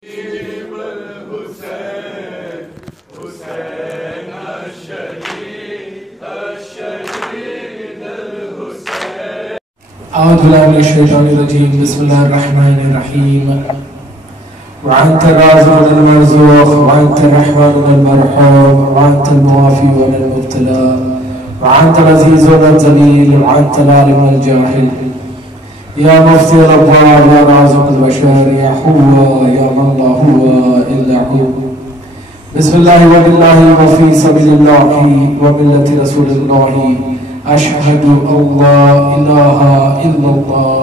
أعوذ بالله من الشيطان الرجيم. بسم الله الرحمن الرحيم. وأنت الرازق المرزوق، وأنت الرحمن المرحوم، وأنت الموافي والمبتلى، وأنت العزيز الجليل، وأنت العالم الجاهل. يا مفتي الأبواب، يا رازق البشر، يا هو يا من لا هو إلا هو. بسم الله وبالله وفي سبيل الله وملة رسول الله. أشهد أن لا إله إلا الله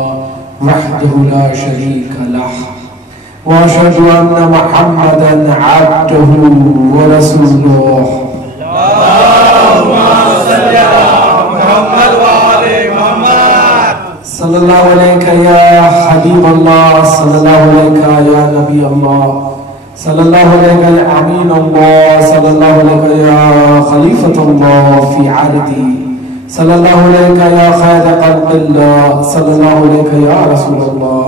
وحده لا شريك له، وأشهد أن محمدا عبده ورسوله. اللهم صل على محمد وآل محمد. صلى الله عليك يا حبيب الله، صلى الله عليك يا نبي الله، صلى الله عليك يا أمين الله، صلى الله عليك يا خليفة الله في عرضي، صلى الله عليك يا خير خلق الله، صلى الله عليك يا رسول الله،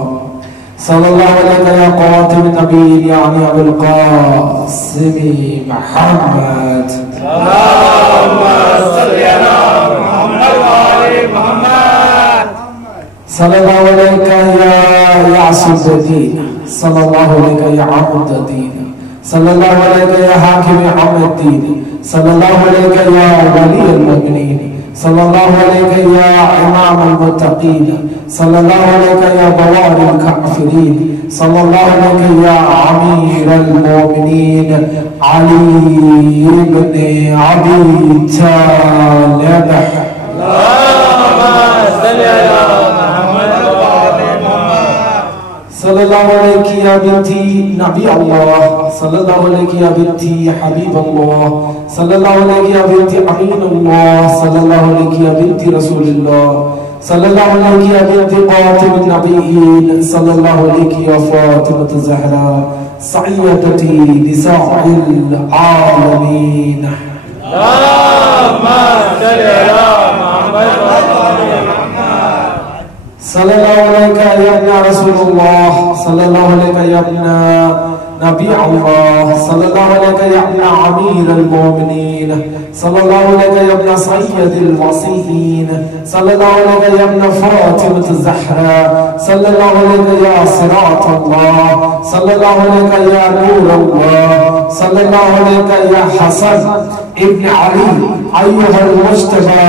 صلى الله عليك يا قاتم النبيين يعني أبو القاسم محمد. اللهم صل على محمد وآل محمد. صلى الله عليك يا يعصب الدين، صلى الله عليك يا عمد الدين، صلى الله عليك يا حاكم عم الدين، صلى الله عليك يا ولي المؤمنين، صلى الله عليك يا إمام المتقين، صلى الله عليك يا بوار الكافرين، صلى الله عليك يا أمير المؤمنين علي بن أبي طالب. اللهم صل على محمد وآل محمد. صلى الله عليك يا بنتي نبي الله، صلى الله عليك يا بنتي حبيب الله، صلى الله عليك يا بنتي أمين الله، صلى الله عليك يا بنتي رسول الله، صلى الله عليك يا بنتي قاتم النبيين، صلى الله عليك يا فاطمة الزهراء سعيدة نساء العالمين. اللهم صل على محمد وآل محمد. صلى الله عليك يا ابن رسول الله، صلى الله عليك يا ابن نبي الله، صلى الله عليك يا ابن أمير المؤمنين، صلى الله عليك يا ابن سيد الوصيين، صلى الله عليك يا ابن فاطمة الزهراء، صلى الله عليك يا صراط الله، صلى الله عليك يا نور الله، صلى الله عليك يا حسن ابن علي أيها المجتبى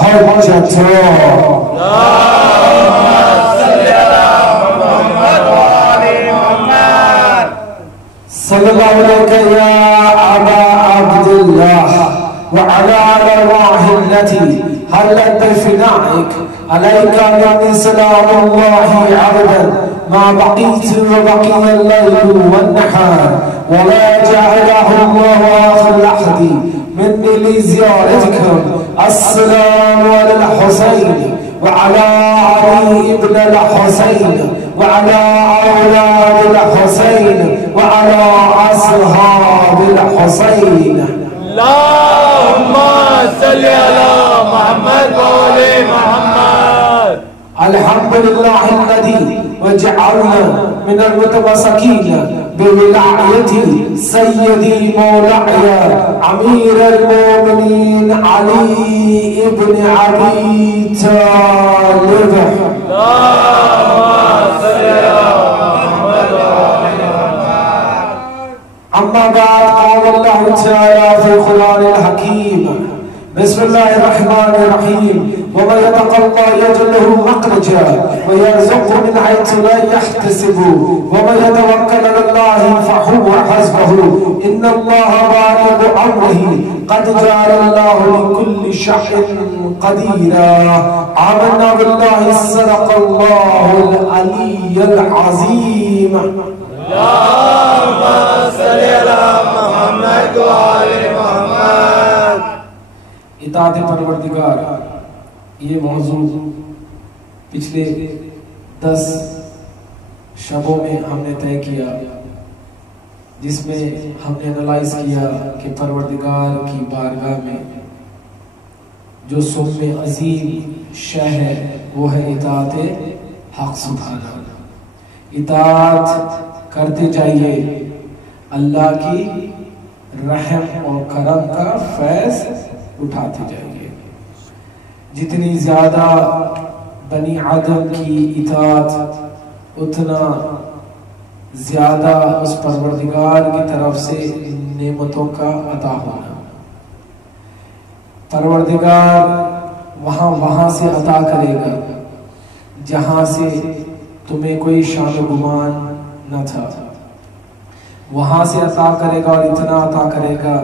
حجته. اللهم صل على محمد وآل محمد. صلى الله عليك يا أبا عبد الله وعلى الأرواح التي هلت بفنائك، عليك من سلام الله عبدا ما بقيت وبقي الليل والنهار، ولا جعله الله آخر العهد مني لزيارتكم. السلام على الحسين وعلى علي ابن الحسين وعلى أولاد الحسين وعلى أصحاب الحسين. اللهم صل على محمد وآل محمد. الحمد لله الذي وجعلنا من المتمسكين بولاية سيدي مولاي أمير المؤمنين علي ابن أبي طالب. اللهم صل على محمد وآل محمد. أما بعد، قال الله تعالى في القرآن الحكيم: بسم الله الرحمن الرحيم. ومن يتق الله يجعل له مخرجا ويرزقه من حيث لا يحتسب، ومن يتوكل على الله فهو حسبه، إن الله بالغ أمره قد جعل الله لكل شيء قديرا. آمنا بالله، صدق الله العلي العظيم. اللهم صل على محمد وآل محمد. اطاعت پروردگار، یہ موضوع پچھلے 10 شبوں میں ہم نے طے کیا، جس میں ہم نے انالائز کیا کہ پروردگار کی بارگاہ میں جو سب عظیم شے ہے وہ ہے اطاعت حق سبحانہ. اطاعت کرتے جائیے، اللہ کی رحم اور کرم کا فیض اٹھاتے جائیے۔ جتنی زیادہ بنی آدم کی اطاعت، اتنا زیادہ اس پروردگار کی طرف سے نعمتوں کا عطا ہونا۔ پروردگار وہاں سے عطا کرے گا جہاں سے تمہیں کوئی شان و گمان نہ تھا، وہاں سے عطا کرے گا، اور اتنا عطا کرے گا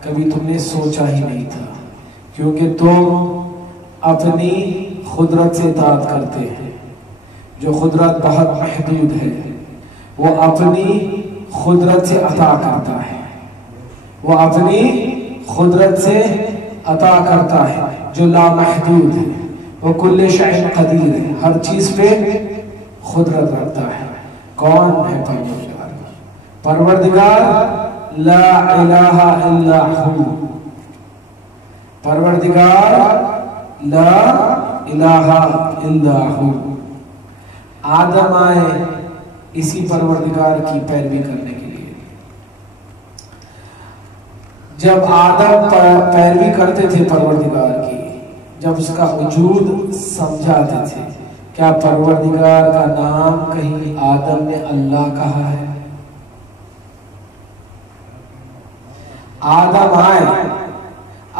کبھی تم نے سوچا ہی نہیں تھا، کیونکہ تم اپنی قدرت سے اطاعت کرتے ہیں۔ جو قدرت بہت محدود ہے وہ اپنی قدرت سے عطا کرتا ہے، وہ اپنی قدرت سے عطا کرتا ہے جو لامحدود ہے، وہ کل شیء قدیر ہے، ہر چیز پہ قدرت رکھتا ہے۔ کون ہے پروردگار؟ پروردگار لا الہ الا ہو، پروردگار لا الہ الا ہو۔ آدم آئے اسی پروردگار کی پیروی کرنے کے لیے۔ جب آدم پیروی کرتے تھے پروردگار کی، جب اس کا وجود سمجھاتے تھے، کیا پروردگار کا نام کہیں آدم نے اللہ کہا ہے؟ آدم آئے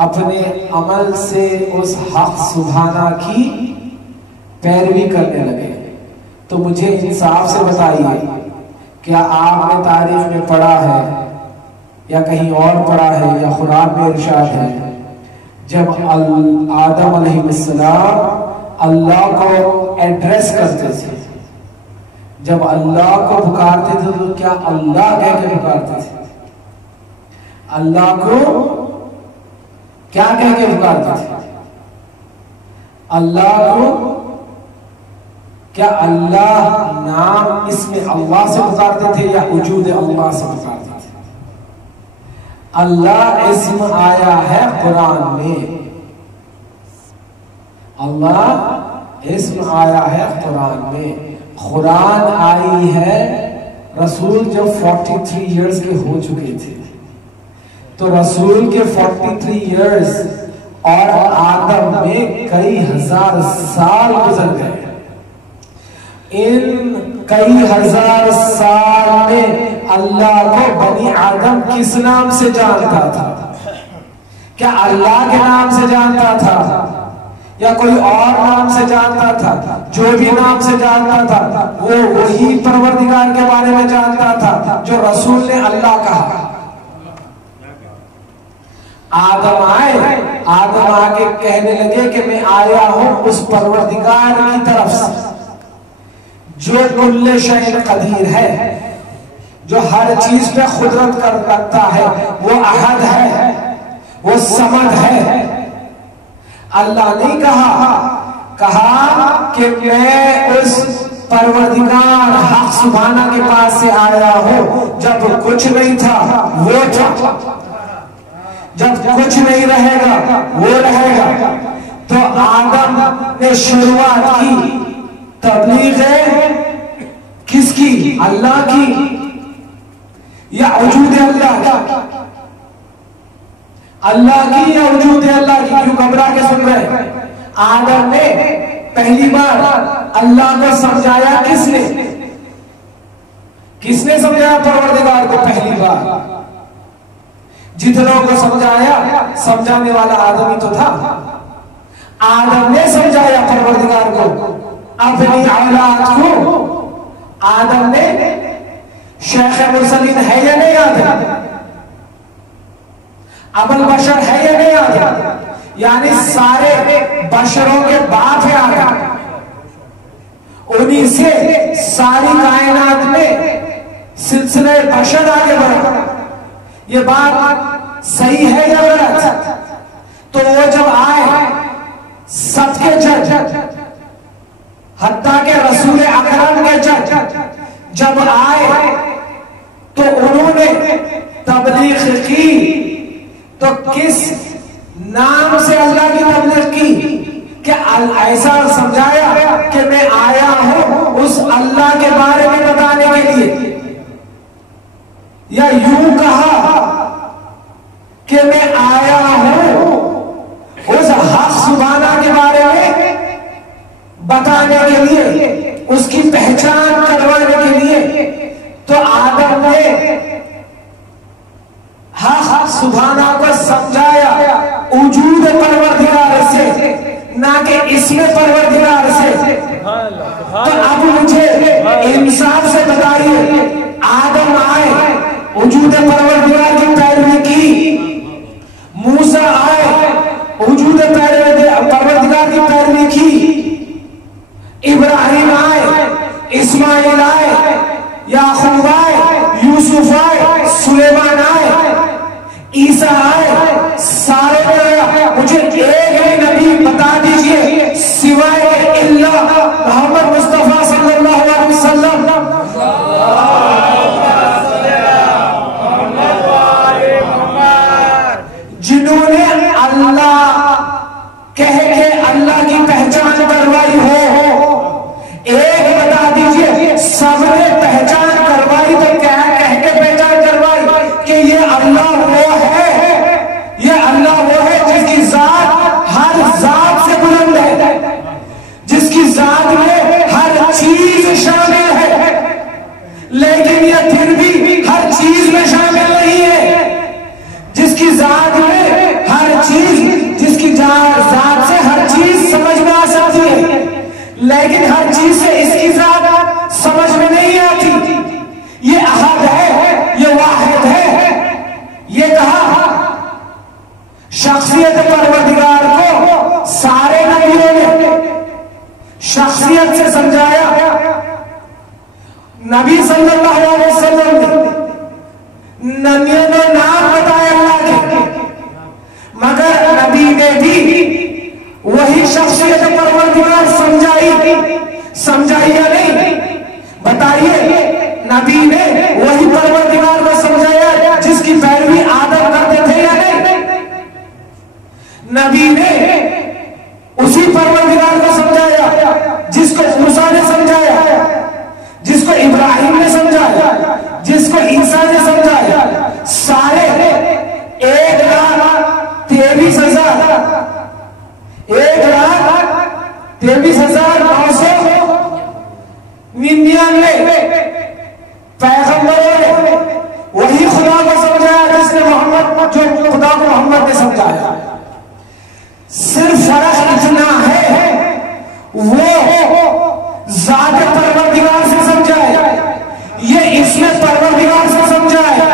اپنے عمل سے اس حق سبحانہ کی پیروی کرنے لگے۔ تو مجھے انصاف سے بتائیے، کیا آپ نے تاریخ میں پڑھا ہے یا کہیں اور پڑھا ہے یا قرآن میں ارشاد ہے جب آدم علیہ السلام اللہ کو ایڈریس کرتے تھے، جب اللہ کو پکارتے تھے تو کیا اللہ کہہ کے پکارتے تھے؟ اللہ کو کیا کہہ کے پکارتے تھے؟ اللہ کو کیا اللہ نام اسم اللہ سے پکارتے تھے یا وجود اللہ سے پکارتے تھے؟ اللہ اسم آیا ہے قرآن میں، اللہ اسم آیا ہے قرآن میں۔ قرآن آئی ہے رسول جب 43 ایئرز کے ہو چکے تھے، تو رسول کے 43 ایئرز اور آدم میں کئی ہزار سال گزر گئے۔ ان کئی ہزار سال میں اللہ کو بنی آدم کس نام سے جانتا تھا؟ کیا اللہ کے نام سے جانتا تھا یا کوئی اور نام سے جانتا تھا؟ جو بھی نام سے جانتا تھا وہ وہی پروردگار کے بارے میں جانتا تھا جو رسول نے اللہ کہا۔ آدم آئے، آدم آگے کہنے لگے کہ میں آیا ہوں اس پروردگار کی طرف سے جو کل شیء قدیر ہے، جو ہر چیز پہ قدرت کرتا ہے، وہ احد ہے، وہ صمد ہے۔ اللہ نے کہا کہ میں اس پروردگار حق سبحانہ کے پاس سے آیا ہوں جب کچھ نہیں تھا وہ تھا، جب کچھ نہیں رہے گا وہ رہے گا۔ تو آدم نے شروعات کی تبلیغ کس کی؟ اللہ کی یا وجود اللہ کی؟ اللہ کی یا وجود اللہ کی؟ کیوں گھبرا کے سن رہے؟ آدم نے پہلی بار اللہ کو سمجھایا، کس نے سمجھایا پروردگار کو پہلی بار؟ جتنوں کو سمجھایا، سمجھانے والا آدم ہی تو تھا۔ آدم نے سمجھایا پروردگار کو، اپنی اولاد کو۔ آدم نے شیخ مرسلین ہے یا نہیں آدم؟ ابو البشر ہے یا نہیں آدم؟ یعنی سارے بشروں کے باپ ہے آدم، انہی سے ساری کائنات میں سلسلہ بشر آگے بڑھا۔ یہ بات صحیح ہے یا غلط؟ تو وہ جب آئے سب کے جج، حتیٰ کہ رسول اکرم کے جج جب آئے تو انہوں نے تبلیغ کی، تو کس نام سے اللہ کی تبلیغ کی؟ کہ ایسا سمجھایا کہ میں آیا ہوں اس اللہ کے بارے میں بتانے کے لیے، یا یوں کہا کہ میں آیا ہوں اس حق سبحانہ کے بارے میں بتانے کے لیے، اس کی پہچان کروانے کے لیے، تو آدم نے حق سبحانہ کو سمجھایا وجود پروردگار سے، نہ کہ اسم پروردگار سے۔ تو اب مجھے انصاف سے بتائیے، آدم آئے وجود پروردگار کی پیروی کی، موسیٰ آئے وجود پروردگار کی پیروی کی، ابراہیم آئے، اسماعیل آئے، یعقوب آئے، یوسف آئے، سلیمان آئے، عیسیٰ آئے، سارے آئے، مجھے ایک بھی نبی بتا دیجئے سوائے اللہ محمد مصطفیٰ صلی اللہ علیہ وسلم، جنہوں نے اللہ کہہ کے اللہ کی پہچان کروائی ہو۔ ایک بتا دیجئے سب نے پہچان کروائی تو کہہ کے پہچان کروائی کہ یہ اللہ وہ ہے، یہ اللہ وہ ہے جس کی ذات ہر ذات سے بلند ہے، جس کی ذات میں ہر چیز شامل ہے، لیکن یہ پھر بھی ہر چیز میں شامل نہیں ہے، جس کی ذات میں ہر چیز، جس کی ذات سے ہر چیز سمجھ میں آ سکتی ہے، لیکن ہر چیز سے اس کی ذات سمجھ میں نہیں آتی۔ یہ احد ہے، یہ واحد ہے۔ یہ کہا شخصیت پروردگار کو سارے نبیوں نے شخصیت سے سمجھایا۔ نبی صلی اللہ علیہ وسلم نے نام بتایا اللہ کے، مگر نبی نے بھی وہی شخصیت پروردگار سمجھائی یا نہیں؟ بتائیے، نبی نے وہی پروردگار کو سمجھایا جس کی پیروی آدم کرتے تھے یا نہیں؟ نبی نے اسی پروردگار کو سمجھایا جس کو موسیٰ نے سمجھایا، جس کو ابراہیم نے سمجھایا، جس کو عیسیٰ نے سمجھایا، سارے 1,23,999 پیغمبروں نے وہی خدا کو سمجھایا جس نے جو خدا کو محمد نے سمجھایا۔ صرف فرق اتنا ہے وہ ذات پروردگار سے سمجھایا، یہ اسم پروردگار سے سمجھایا،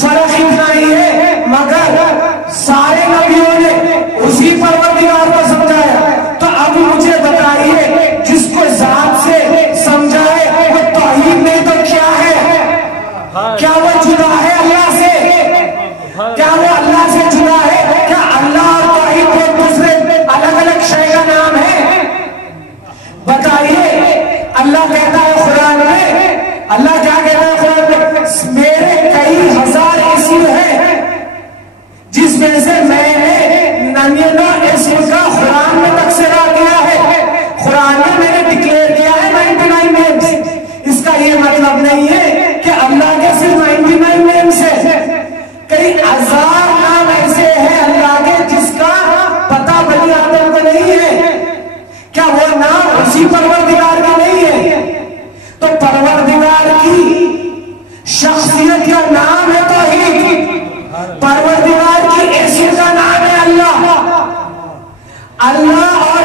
فرق اتنا ہی ہے، مگر سارے نبیوں نے اسی پروردگار کو سمجھایا۔ تو اب مجھے بتائیے، جس کو ذات سے سمجھائے وہ توحید نہیں تو کیا ہے؟ کیا وہ جدا ہے اللہ سے؟ کیا وہ اللہ سے جدا ہے؟ کیا اللہ اور توحید ایک دوسرے الگ الگ شے کا نام ہے؟ بتائیے، اللہ کہتا ہے قرآن میں، اللہ کیا کہتا ہے قرآن میں؟ میرے کئی ہزار اسم ہیں جس میں سے میں نے 99 اسم کا قرآن میں تذکرہ کیا ہے، قرآن میں نے ڈکلیئر کیا ہے 99 نیمز۔ اس کا یہ مطلب نہیں ہے کہ اللہ کے صرف 99 نیمز ہیں، کئی ہزار نام ایسے ہیں اللہ کے جس کا پتہ بنی آدم کو نہیں ہے۔ کیا وہ نام اسی پروردگار کا نہیں ہے؟ تو پروردگار کی شخصیت کا نام ہے توحید، پروردگار کی اسم کا نام ہے اللہ۔ اللہ اور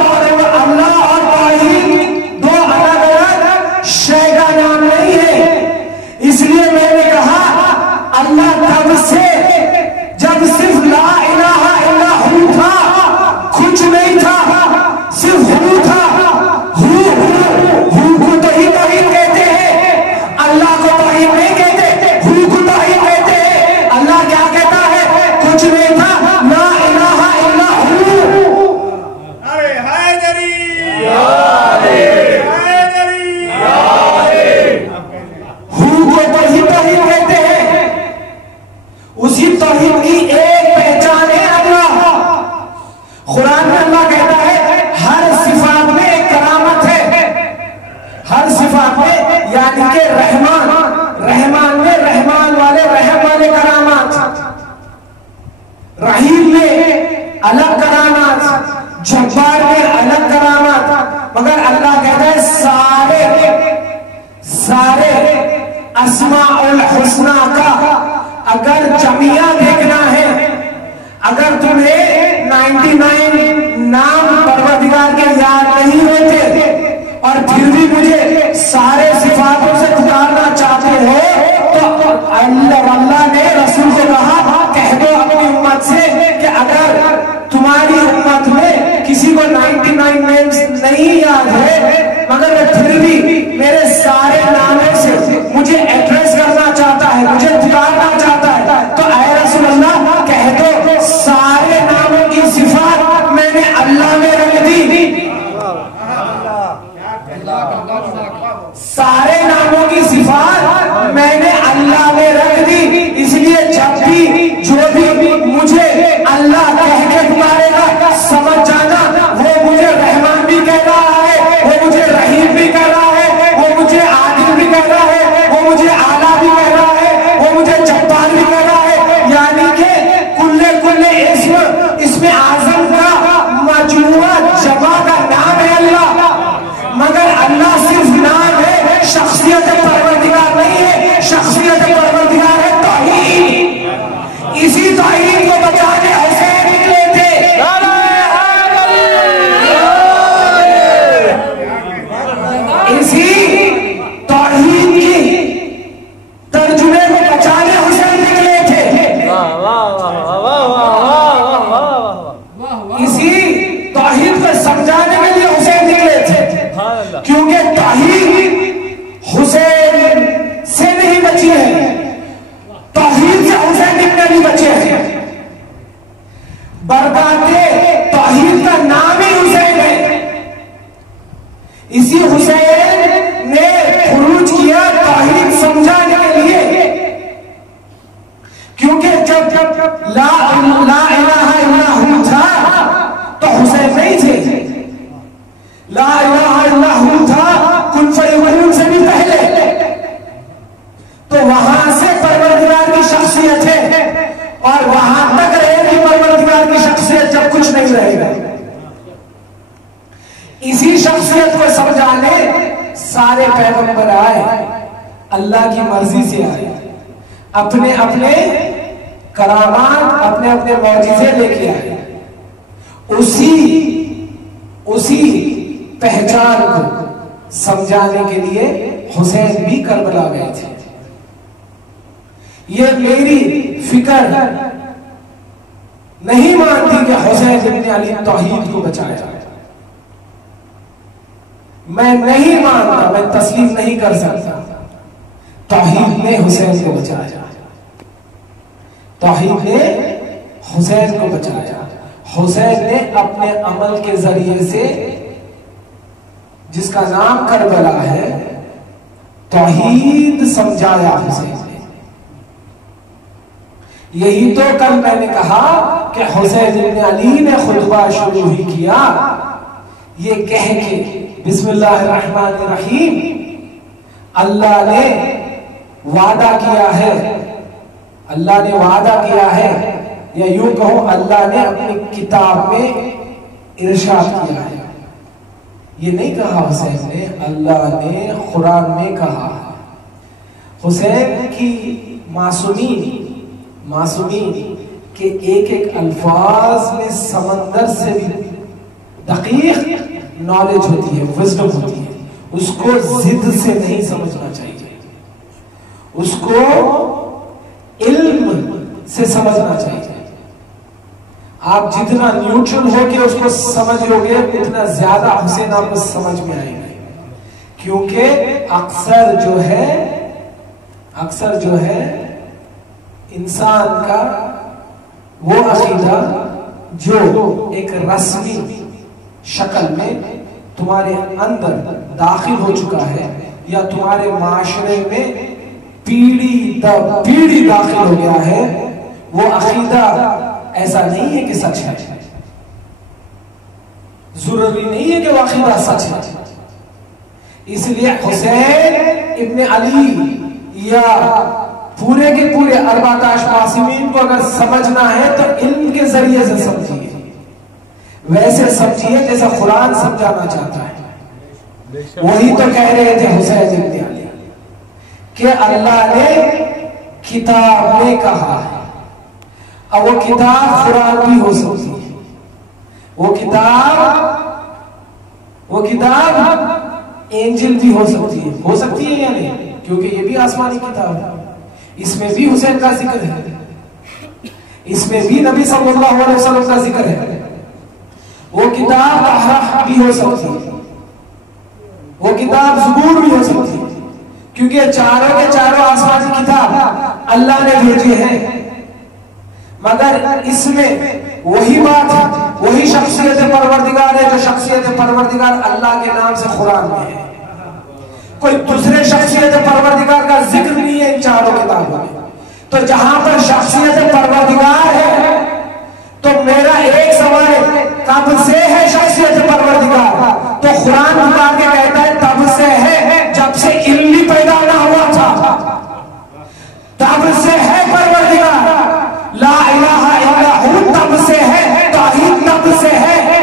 توحید دو الگ الگ شے کا نام نہیں ہے۔ اس لیے میں نے کہا اللہ تب سے جب صرف لا الہ الا ہو تھا، کچھ نہیں تھا، صرف ہو تھا، ہو کو توحید کہتے ہیں، اللہ کو توحید نہیں کہتے، ہو کو توحید کہتے ہیں۔ اللہ کیا کہتا ہے؟ کچھ نہیں تھا، لا الہ الا ہو۔ اسماء الحسنہ کا اگر جمعیہ دیکھنا ہے، اگر تمہیں 99 نام پروردگار کے یاد نہیں ہوتے اور پھر بھی مجھے سارے صفاتوں سے پکارنا چاہتے ہو، تو اللہ نے رسول کو کہا کہہ دو اپنی امت سے کہ اگر تمہاری امت میں کسی کو 99 نیمز نہیں یاد ہے مگر وہ پھر بھی میرے سارے ناموں سے مجھے ایڈریس کرنا چاہتا ہے، مجھے پکارنا چاہتا ہے، تو اے رسول اللہ کہہ دو سارے ناموں کی صفات میں نے اللہ میں رکھ دی، سارے ناموں کی صفات میں نے اللہ میں رکھ دی، اس لیے جب بھی جو بھی مجھے اللہ کہہ کے پکارے گا سمجھ جانا وہ مجھے رحمان بھی کہہ رہا ہے، وہ مجھے رحیم بھی کہہ رہا ہے، وہ مجھے عادل بھی کہہ رہا ہے، وہ مجھے اعلیٰ بھی کہہ رہا ہے، وہ مجھے جبار بھی کہہ رہا ہے، یعنی کہ کل اسم اعظم کا مجموعہ جمع کا نام ہے اللہ، مگر اللہ صرف نام ہے، شخصیت پروردگار نہیں ہے، شخصیت پروردگار ہے توحید، اسی توحید کو بچانے حسین نکلے تھے، اسی توحید کی ترجمے کو بچانے حسین نکلے تھے، اسی توحید کو سمجھانے کے لیے حسین نکلے تھے، کیونکہ توحید حسین سے نہیں بچی ہے، توحید سے حسین نہیں بچے ہیں، برکات توحید کا نام ہی حسین ہے، اسی حسین نے خروج کیا توحید سمجھانے کے لیے، کیونکہ جب لا الہ الا ہو تھا تو حسین نہیں تھے، لا الہ الا ہو تھا کن فیکون سے بھی پہلے، تو وہاں سے پروردگار کی شخصیت ہے اور وہاں تک رہے گی پروردگار کی شخصیت جب کچھ نہیں رہے گا، اسی شخصیت کو سمجھانے سارے پیغمبر آئے، اللہ کی مرضی سے آئے، اپنے اپنے کرامات اپنے اپنے معجزے لے کے آئے، اسی پہچان کو سمجھانے کے لیے حسین بھی کربلا گئے تھے۔ یہ میری فکر نہیں مانتی کہ حسین بن علی توحید کو بچایا جائے، میں نہیں مانتا، میں تسلیم نہیں کر سکتا، توحید نے حسین کو بچایا، توحید نے حسین کو بچایا، حسین نے اپنے عمل کے ذریعے سے جس کا نام کربلا ہے توحید سمجھایا حسین نے۔ یہی تو کل میں نے کہا کہ حسین بن علی نے خطبہ شروع ہی کیا یہ کہہ کے بسم اللہ الرحمن الرحیم، اللہ نے وعدہ کیا ہے، اللہ نے وعدہ کیا ہے، یا یوں کہو اللہ نے اپنی کتاب میں ارشاد کیا ہے، یہ نہیں کہا حسین نے، اللہ نے قرآن میں کہا۔ حسین کی معصومین کے ایک ایک الفاظ میں سمندر سے بھی دقیق نالج ہوتی ہے، وزڈم ہوتی ہے، اس کو ضد سے نہیں سمجھنا چاہیے، اس کو علم سے سمجھنا چاہیے۔ آپ جتنا نیوٹرل ہو کے اس کو سمجھو گے اتنا زیادہ حسین آپ کو سمجھ میں آئے گا، کیونکہ اکثر جو ہے انسان کا وہ عقیدہ جو ایک رسمی شکل میں تمہارے اندر داخل ہو چکا ہے یا تمہارے معاشرے میں پیڑھی در پیڑھی داخل ہو گیا ہے، وہ عقیدہ ایسا نہیں ہے کہ سچ ہے، ضروری نہیں ہے کہ وہ عقیدہ سچ ہے۔ اس لیے حسین ابن علی یا پورے کے پورے 14 معصومین کو اگر سمجھنا ہے تو علم کے ذریعے سے سمجھیے، ویسے سمجھیے جیسا قرآن سمجھانا چاہتا ہے۔ وہی تو کہہ رہے تھے حسین ابن علی کہ اللہ نے کتاب میں کہا ہے. اب وہ کتاب قرآن بھی ہو سکتی ہے, وہ کتاب انجیل بھی ہو سکتی ہے یا نہیں, کیونکہ یہ بھی آسمانی کتاب ہے. اس میں بھی حسین کا ذکر ہے, اس میں بھی نبی صلی اللہ علیہ وسلم کا ذکر ہے. وہ کتاب احراف بھی ہو سکتی ہے, وہ کتاب زبور بھی ہو سکتی ہے, کیونکہ چاروں کے چاروں آسمانی کتاب اللہ نے بھیجے ہیں. مگر اس میں وہی بات ہے, وہی شخصیت پروردگار ہے جو شخصیت پروردگار اللہ کے نام سے قرآن میں ہے. کوئی دوسرے شخصیت پروردگار کا ذکر نہیں ہے ان چاروں کتابوں میں. تو جہاں پر شخصیت پروردگار ہے تو میرا ایک سوال ہے, کب سے ہے شخصیت پروردگار؟ تو قرآن بتا کے کہتا ہے تب سے ہے جب سے علم پیدا نہ ہوا تھا, تب سے ہے پروردگار. لا الہ الا ہو تب سے ہے, توحید تب سے ہے.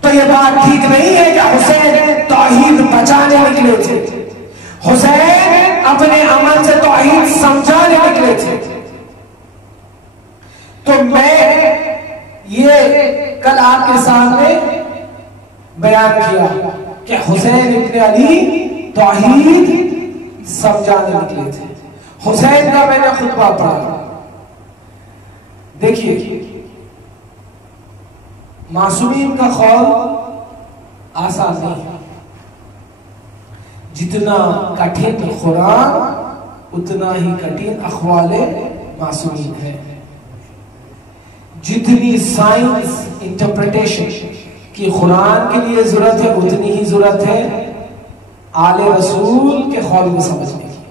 تو یہ بات ٹھیک نہیں ہے کہ حسین توحید بچانے نکلے تھے, حسین اپنے عمل سے توحید سمجھانے نکلے تھے. تو میں یہ کل آپ کے سامنے بیان کیا کہ حسین ابن علی توحید سمجھانے نکلے تھے. حسین کا میں نے خطبہ پڑھا. دیکھیے معصومین کا قول آسان نہیں ہے. جتنا کٹھن قرآن اتنا ہی کٹھن اقوال معصومین ہے. جتنی سائنس انٹرپریٹیشن کی قرآن کے لیے ضرورت ہے اتنی ہی ضرورت ہے آل رسول کے قول کو سمجھنے کی,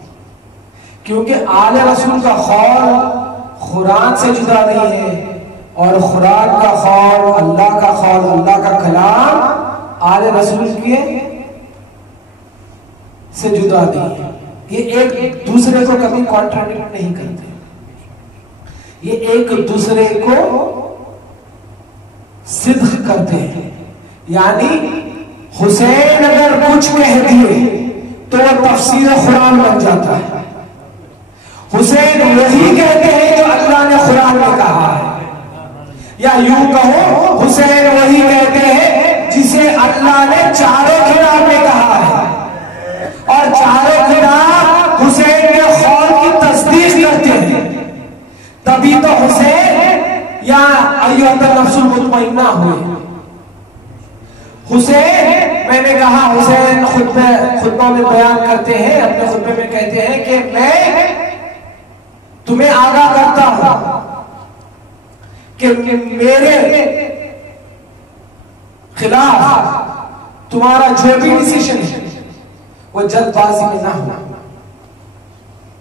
کیونکہ آل رسول کا قول قرآن سے جدا نہیں ہے, اور قرآن کا قول, اللہ کا قول, اللہ کا کلام آل رسول کے سے جدا نہیں ہے. یہ ایک دوسرے کو کبھی کانٹراڈکٹ نہیں کرتے, یہ ایک دوسرے کو صدق کرتے ہیں. یعنی حسین اگر کچھ کہہ دیے تو وہ تفسیر قرآن بن جاتا ہے. حسین وہی کہتے ہیں جو اللہ نے قرآن میں کہا ہے, یا یوں کہو حسین وہی کہتے ہیں جسے اللہ نے چاروں کتاب میں کہا ہے, اور چاروں کتاب حسین کے قول کی تصدیق کرتے ہیں. تبھی تو حسین یا ایھا النفس المطمئنہ ہوئے. حسین, میں نے کہا حسین خطبوں میں بیان کرتے ہیں, اپنے خطبے میں کہتے ہیں کہ میں تمہیں آگاہ کرتا ہوں کہ میرے خلاف تمہارا جو بھی ڈیسیشن ہے وہ جلد بازی میں نہ ہونا.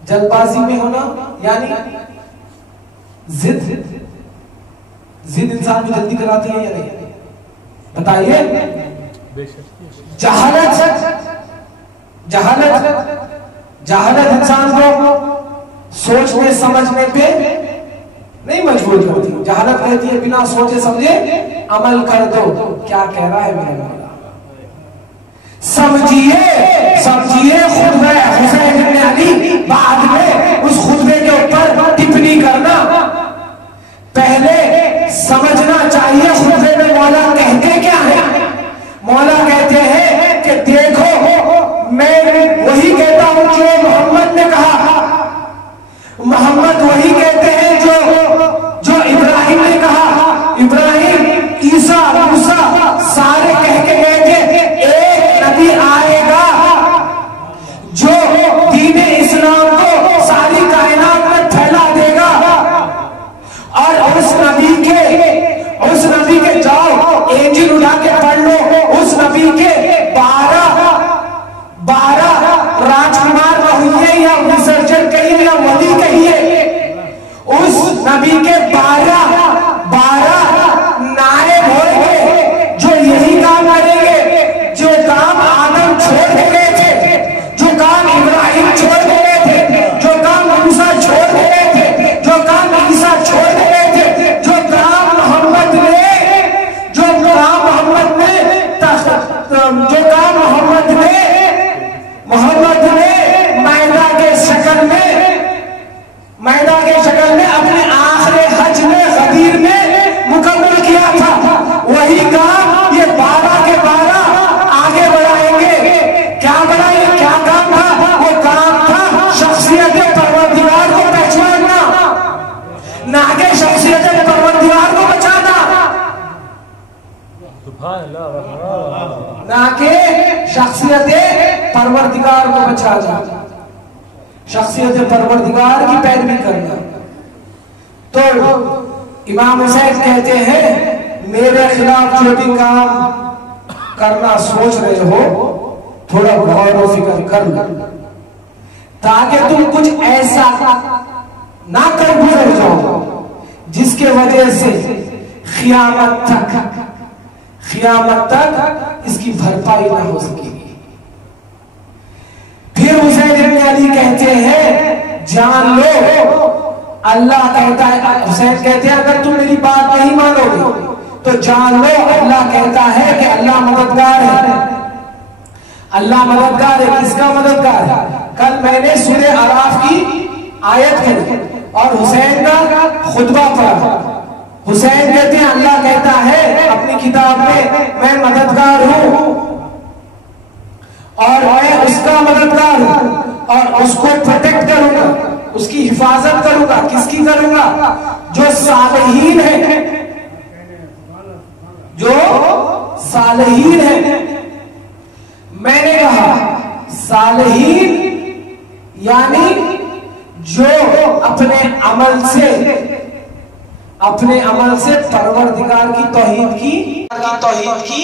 جلد بازی میں ہونا یعنی ضد انسان کو جلدی کراتی ہے یا نہیں بتائیے. جہالت انسان کو سوچنے سمجھنے پہ نہیں مجبور کرتی. جہالت کہتی ہے بنا سوچے سمجھے عمل کر دو. کیا کہہ رہا ہے میرا مولا؟ سمجھیے خطبہ حسین بن علی, بعد میں اس خطبے کے اوپر ٹپنی کرنا. پہلے سمجھنا چاہیے خطبے میں مولا کہتے کیا ہے. مولا کہتے ہیں کہ دیکھو میں وہی کہتا ہوں جو محمد نے کہا. محمد وہی کہتے ہیں جو ابراہیم نے کہا. ابراہیم, عیسیٰ, موسیٰ سارے کہہ کے گئے تھے ایک نبی آئے گا جو دین اسلام کو ساری کائنات میں پھیلا دے گا, اور اس نبی کے جاؤ انجیل اٹھا کے پڑھ لو, اس نبی کے 12 راجکمار کہیے یا ریسرچر کہیے یا ولی کہیے, نہ کہ شخصیت پروردگار کو بچانا، شخصیت پروردگار کی پیروی کرنا۔ تو امام حسین کہتے ہیں میرے خلاف جو بھی کام کرنا سوچ رہے ہو تھوڑا غور و فکر کر لو، تاکہ تم کچھ ایسا نہ کر گزر جاؤ جس کے وجہ سے قیامت تک اس کی بھرپائی نہ ہو سکے گی۔ پھر حسین ابن علی کہتے ہیں جان لو اللہ کہتا ہے، حسین کہتے ہیں اگر تم میری بات نہیں مانو گے تو جان لو اللہ کہتا ہے کہ اللہ مددگار ہے، اللہ مددگار ہے۔ کس کا مددگار ہے؟ کل میں نے سورہ اعراف کی آیت پڑھی اور حسین کا خطبہ پڑھا۔ حسین کہتے ہیں اللہ کہتا ہے اپنی کتاب میں مددگار ہوں اور میں اس کا مددگار ہوں اور اس کو پروٹیکٹ کروں گا، اس کی حفاظت کروں گا۔ کس کی کروں گا؟ جو صالحین ہیں، جو صالحین ہیں۔ میں نے کہا صالحین یعنی جو اپنے عمل سے پروردگار کی توحید کی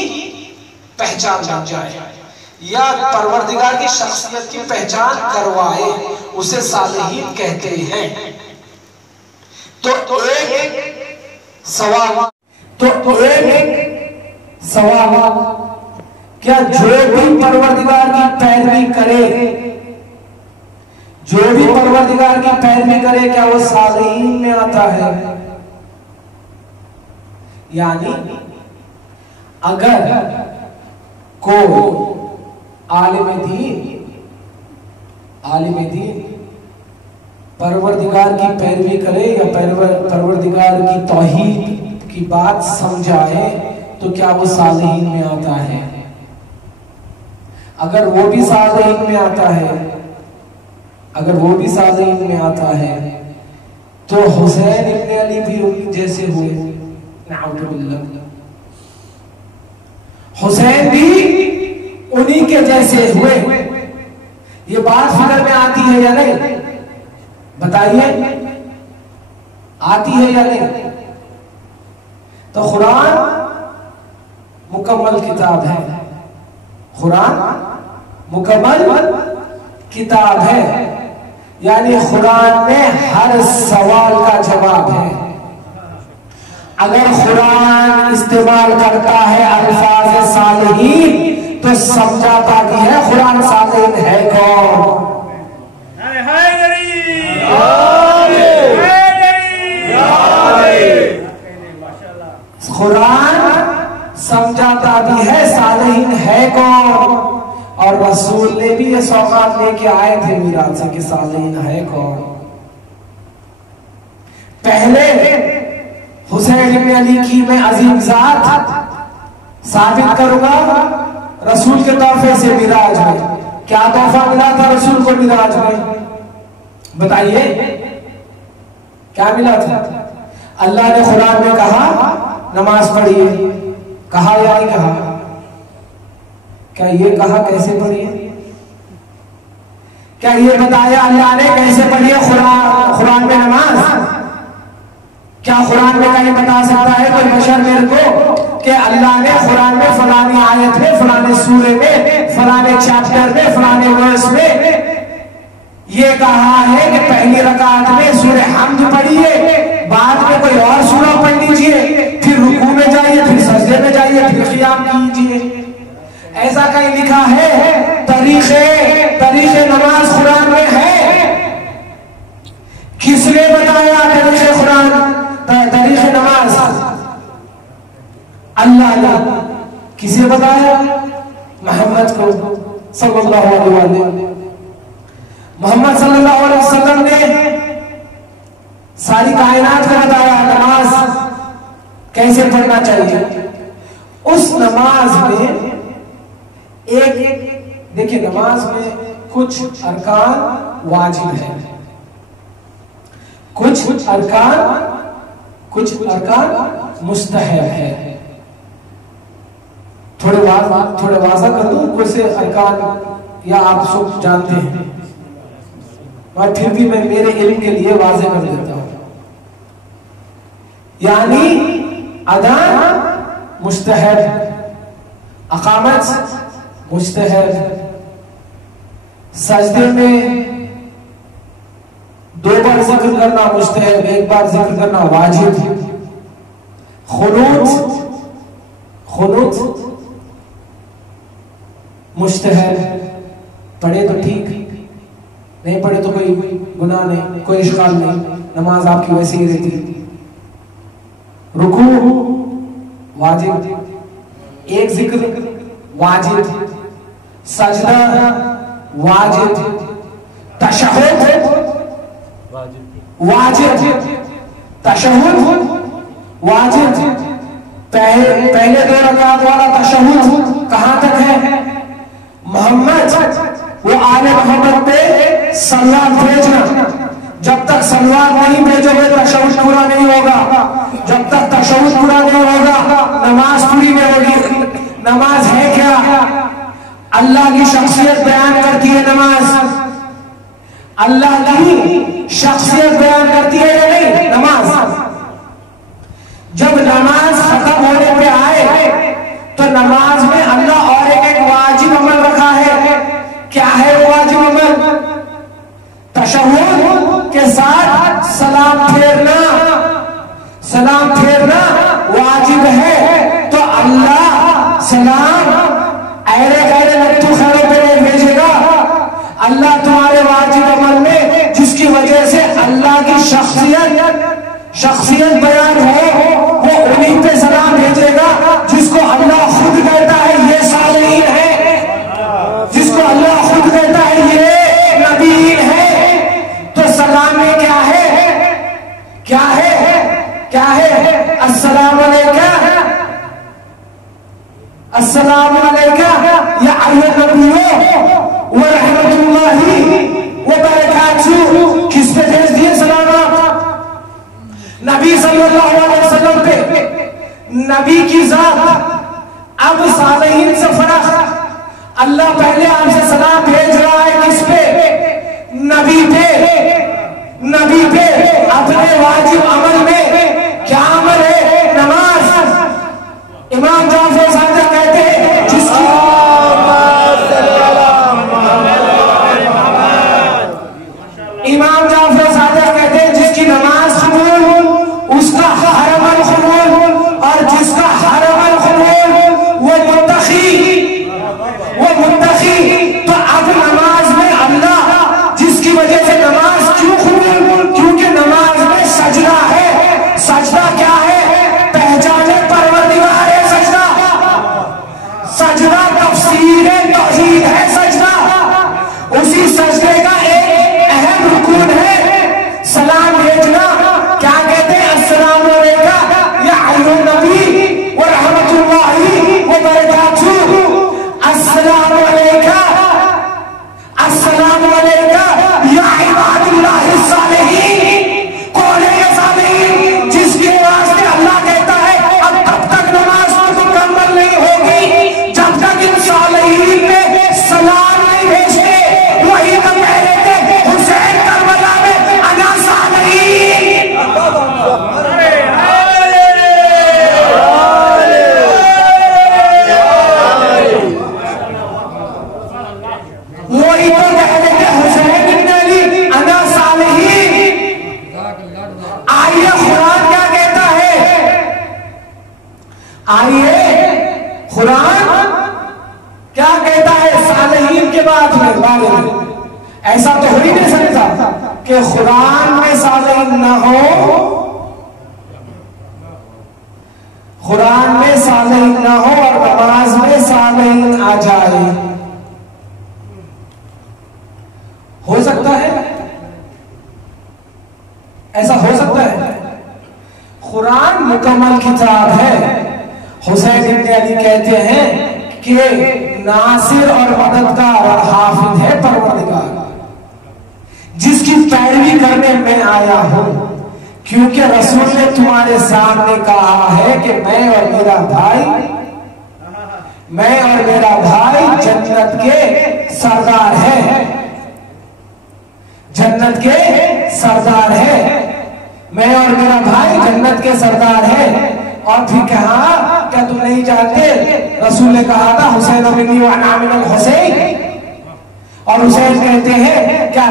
پہچان بن جائے یا پروردگار کی شخصیت کی پہچان کروائے، اسے صالحین کہتے ہیں۔ تو ایک سوال کیا جو بھی پروردگار کی پیروی کرے کیا وہ صالحین میں آتا ہے؟ یعنی اگر کوئی عالم دین پروردگار کی پیروی کرے یا پروردگار کی توحید کی بات سمجھائے تو کیا وہ صالحین میں آتا ہے؟ اگر وہ بھی صالحین میں آتا ہے تو حسین ابن علی بھی ان جیسے ہوئے، نعوذ باللہ، حسین بھی انہی کے جیسے ہوئے۔ یہ بات فکر میں آتی ہے یا نہیں؟ بتائیے، آتی ہے یا نہیں؟ تو قرآن مکمل کتاب ہے، قرآن مکمل کتاب ہے، یعنی قرآن میں ہر سوال کا جواب ہے۔ اگر قرآن استعمال کرتا ہے الفاظ صالحین تو سمجھاتا بھی ہے قرآن صالحین ہے کون؟ قرآن سمجھاتا بھی ہے صالحین ہے کون، اور رسول نے بھی یہ سوغات لے کے آئے تھے میراث سے کہ صالحین ہے کون۔ پہلے حسین ابن علی کی میں عظیم ذات ثابت کروں گا رسول کے تحفے سے معراج میں۔ کیا تحفہ ملا تھا رسول کو معراج میں؟ بتائیے کیا ملا تھا؟ اللہ نے قرآن میں کہا نماز پڑھیے، کہا یا نہیں کہا؟ کیا یہ کہا کیسے پڑھیے؟ کیا یہ بتایا اللہ نے کیسے پڑھیے قرآن میں نماز؟ کیا قرآن میں کہیں بتا سکتا ہے کوئی بشر میرے کو کہ اللہ نے قرآن میں فلانی آیت میں، فلانے سورے میں، فلانے چیپٹر میں، فلانے ورس میں یہ کہا ہے کہ پہلی رکعت میں سورہ حمد پڑھیے، بعد میں کوئی اور سورہ پڑھ لیجئے، پھر رکوع میں جائیے، پھر سجدے میں جائیے، پھر قیام کیجئے؟ ایسا کہیں لکھا ہے؟ طریق نماز قرآن میں ہے؟ کس نے بتایا طریق نماز؟ اللہ نے۔ کسے بتایا؟ محمد کو صلی اللہ علیہ وسلم۔ محمد صلی اللہ علیہ وسلم نے ساری کائنات کو بتایا نماز کیسے پڑھنا چاہیے۔ اس نماز میں دیکھیں نماز میں کچھ ارکان واجب ہیں، کچھ ارکان مستحب ہے۔ تھوڑے واضح کر دوں کچھ سے ارکان یا آپ سب جانتے ہیں اور پھر بھی میں میرے علم کے لیے واضح کر دیتا ہوں. یعنی اذان مستحب، اقامت مستحب، سجدے میں 2 بار ذکر کرنا مستحب، 1 بار ذکر کرنا واجب، خنوت مستحب، پڑھے تو ٹھیک، نہیں پڑھے تو کوئی گناہ نہیں، کوئی اشکال نہیں، نماز آپ کی ویسے ہی رہتی. رکوع واجب، 1 ذکر واجب، سجدہ واجب، تشہد واجب، تشہد واجب. پہلے 2 رکعت والا تشہد کہاں تک ہے؟ محمد وہ آل محمد پہ صلوات بھیجنا. جب تک صلوات نہیں بھیجو گے تشہد پورا نہیں ہوگا. جب تک تشہد پورا نہیں ہوگا نماز پوری نہیں ہوگی. نماز ہے کیا؟ اللہ کی شخصیت بیان کرتی ہے نماز. اللہ کی شخصیت بیان کرتی ہے یا نہیں نماز؟ جب نماز ختم ہونے پہ آئے تو نماز میں اللہ اور ایک واجب عمل رکھا ہے. کیا ہے وہ واجب عمل؟ تشہد کے ساتھ سلام پھیرنا واجب ہے. تو اللہ سلام ایرے غیر لٹو خیروں پہ نہیں بھیجے گا. اللہ تمہارے واجب عمل میں جس کی وجہ سے اللہ کی شخصیت بیان ہو وہ انہیں پہ سلام بھیجے گا جس کو اللہ خود کہتا ہے یہ صالحین ہے، جس کو اللہ خود کہتا ہے یہ نبیین ہے. تو سلام میں کیا ہے؟ السلام علیکہ یا ایھا النبی ورحمۃ اللہ وبرکاتہ. کس پہ بھیج دیے سلامات؟ نبی صلی اللہ علیہ وسلم پہ. نبی کی ذات. اب صالحین سے فرق، اللہ پہلے آپ سے سلام بھیج رہا ہے کس پہ؟ نبی پہ اپنے واجب عمل میں. کیا عمل ہے؟ نماز. امام جعفر صادق کہتے ہیں جس کی نماز قبول اس کا ہر عمل قبول، اور جس کا ہر عمل قبول وہ متقی. تو اب نماز میں اللہ جس کی وجہ سے نماز کیوں قبول؟ کیونکہ نماز میں سجدہ ہے. سجدہ کیا ہے؟ پہچانے پروردگار ہے. سجدہ تفسیر توحید ہے. سجدہ اسی سجدے کا ایک اہم رکن ہے سلام بھیجنا. کیا کہتے ہیں؟ السلام علیکم یا ایھا النبی ورحمۃ اللہ وبرکاتہ. السلام علیکم یا عباد اللہ الصالحین. کون ہے یہ صالحین؟ جس کے واسطے اللہ کہتا ہے اب تب تک نماز مکمل نہیں ہوگی جب تک ان صالحین میں سلام نہیں بھیجتے. وہی تو کہہ رہے تھے حسین کربلا میں انا صالحین. وہی تو کہہ رہے تھے حسین بن علی انا صالحین. آئیے قرآن کیا کہتا ہے؟ قرآن کیا کہتا ہے صالحین کے بارے میں؟ ایسا تو ہو ہی نہیں سکتا کہ قرآن میں صالحین نہ ہو، قرآن میں صالحین نہ ہو اور نماز میں صالحین آ جائے. ہو سکتا ہے؟ ایسا ہو سکتا ہے؟ قرآن مکمل کتاب ہے. حسین بن علی کہتے ہیں کہ ناصر اور مددگار اور حافظ ہے پروردگار جس کی پیروی کرنے میں آیا ہوں، کیونکہ رسول نے تمہارے سامنے کہا ہے کہ میں اور میرا بھائی میں اور میرا بھائی جنت کے سردار ہیں، جنت کے سردار ہیں، میں اور میرا بھائی جنت کے سردار ہیں۔ اور پھر کہا کیا تم نہیں جانتے، رسول نے کہا تھا حسین بنی وانا من الحسین، اور حسین کہتے ہیں کیا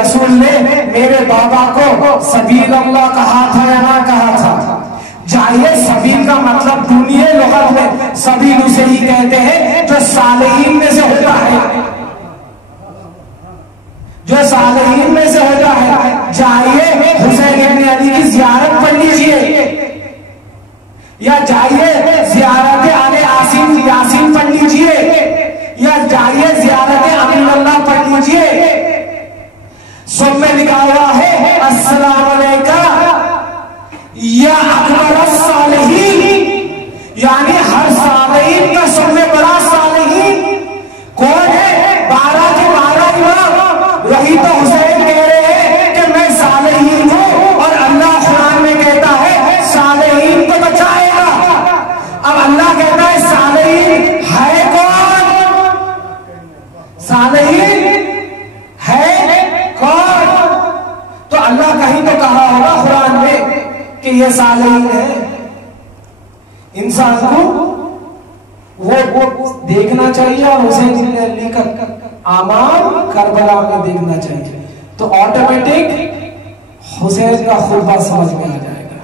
رسول نے میرے بابا کو سبیل اللہ کہا تھا یا نہ کہا تھا؟ جائیے سبیل کا مطلب ڈھونڈیے لغت میں، سبیل اسے ہی کہتے ہیں جو صالحین میں سے ہوتا ہے، جو صالحین میں سے ہوتا ہے۔ جائیے حسین ابن علی کی زیارت پڑھ لیجئے، یا جائیے زیارت آل یاسین پڑھ لیجئے، یا جائیے زیارت امین اللہ پڑھ لیجئے۔ سب میں لکھا ہوا ہے السلام علیکہ یا اکبر الصالحین، یعنی ہر صالحین کا سب میں بڑا صالحین کون ہے؟ 12 کے 12 امام، وہی تو حسین کہہ رہے ہیں کہ میں صالحین ہوں، اور اللہ قرآن میں کہتا ہے صالحین کو بچائے گا۔ اب اللہ کہتا ہے صالحین ہے کون؟ صالحین ہے کون؟ تو اللہ کہیں تو کہا ہوگا قرآن میں کہ یہ صالحین ہے۔ انسان کو وہ دیکھنا چاہیے اور حسین بن علی کا اعمال کربلا میں دیکھنا چاہیے، تو آٹومیٹک حسین کا خطبہ سمجھ میں آ جائے گا۔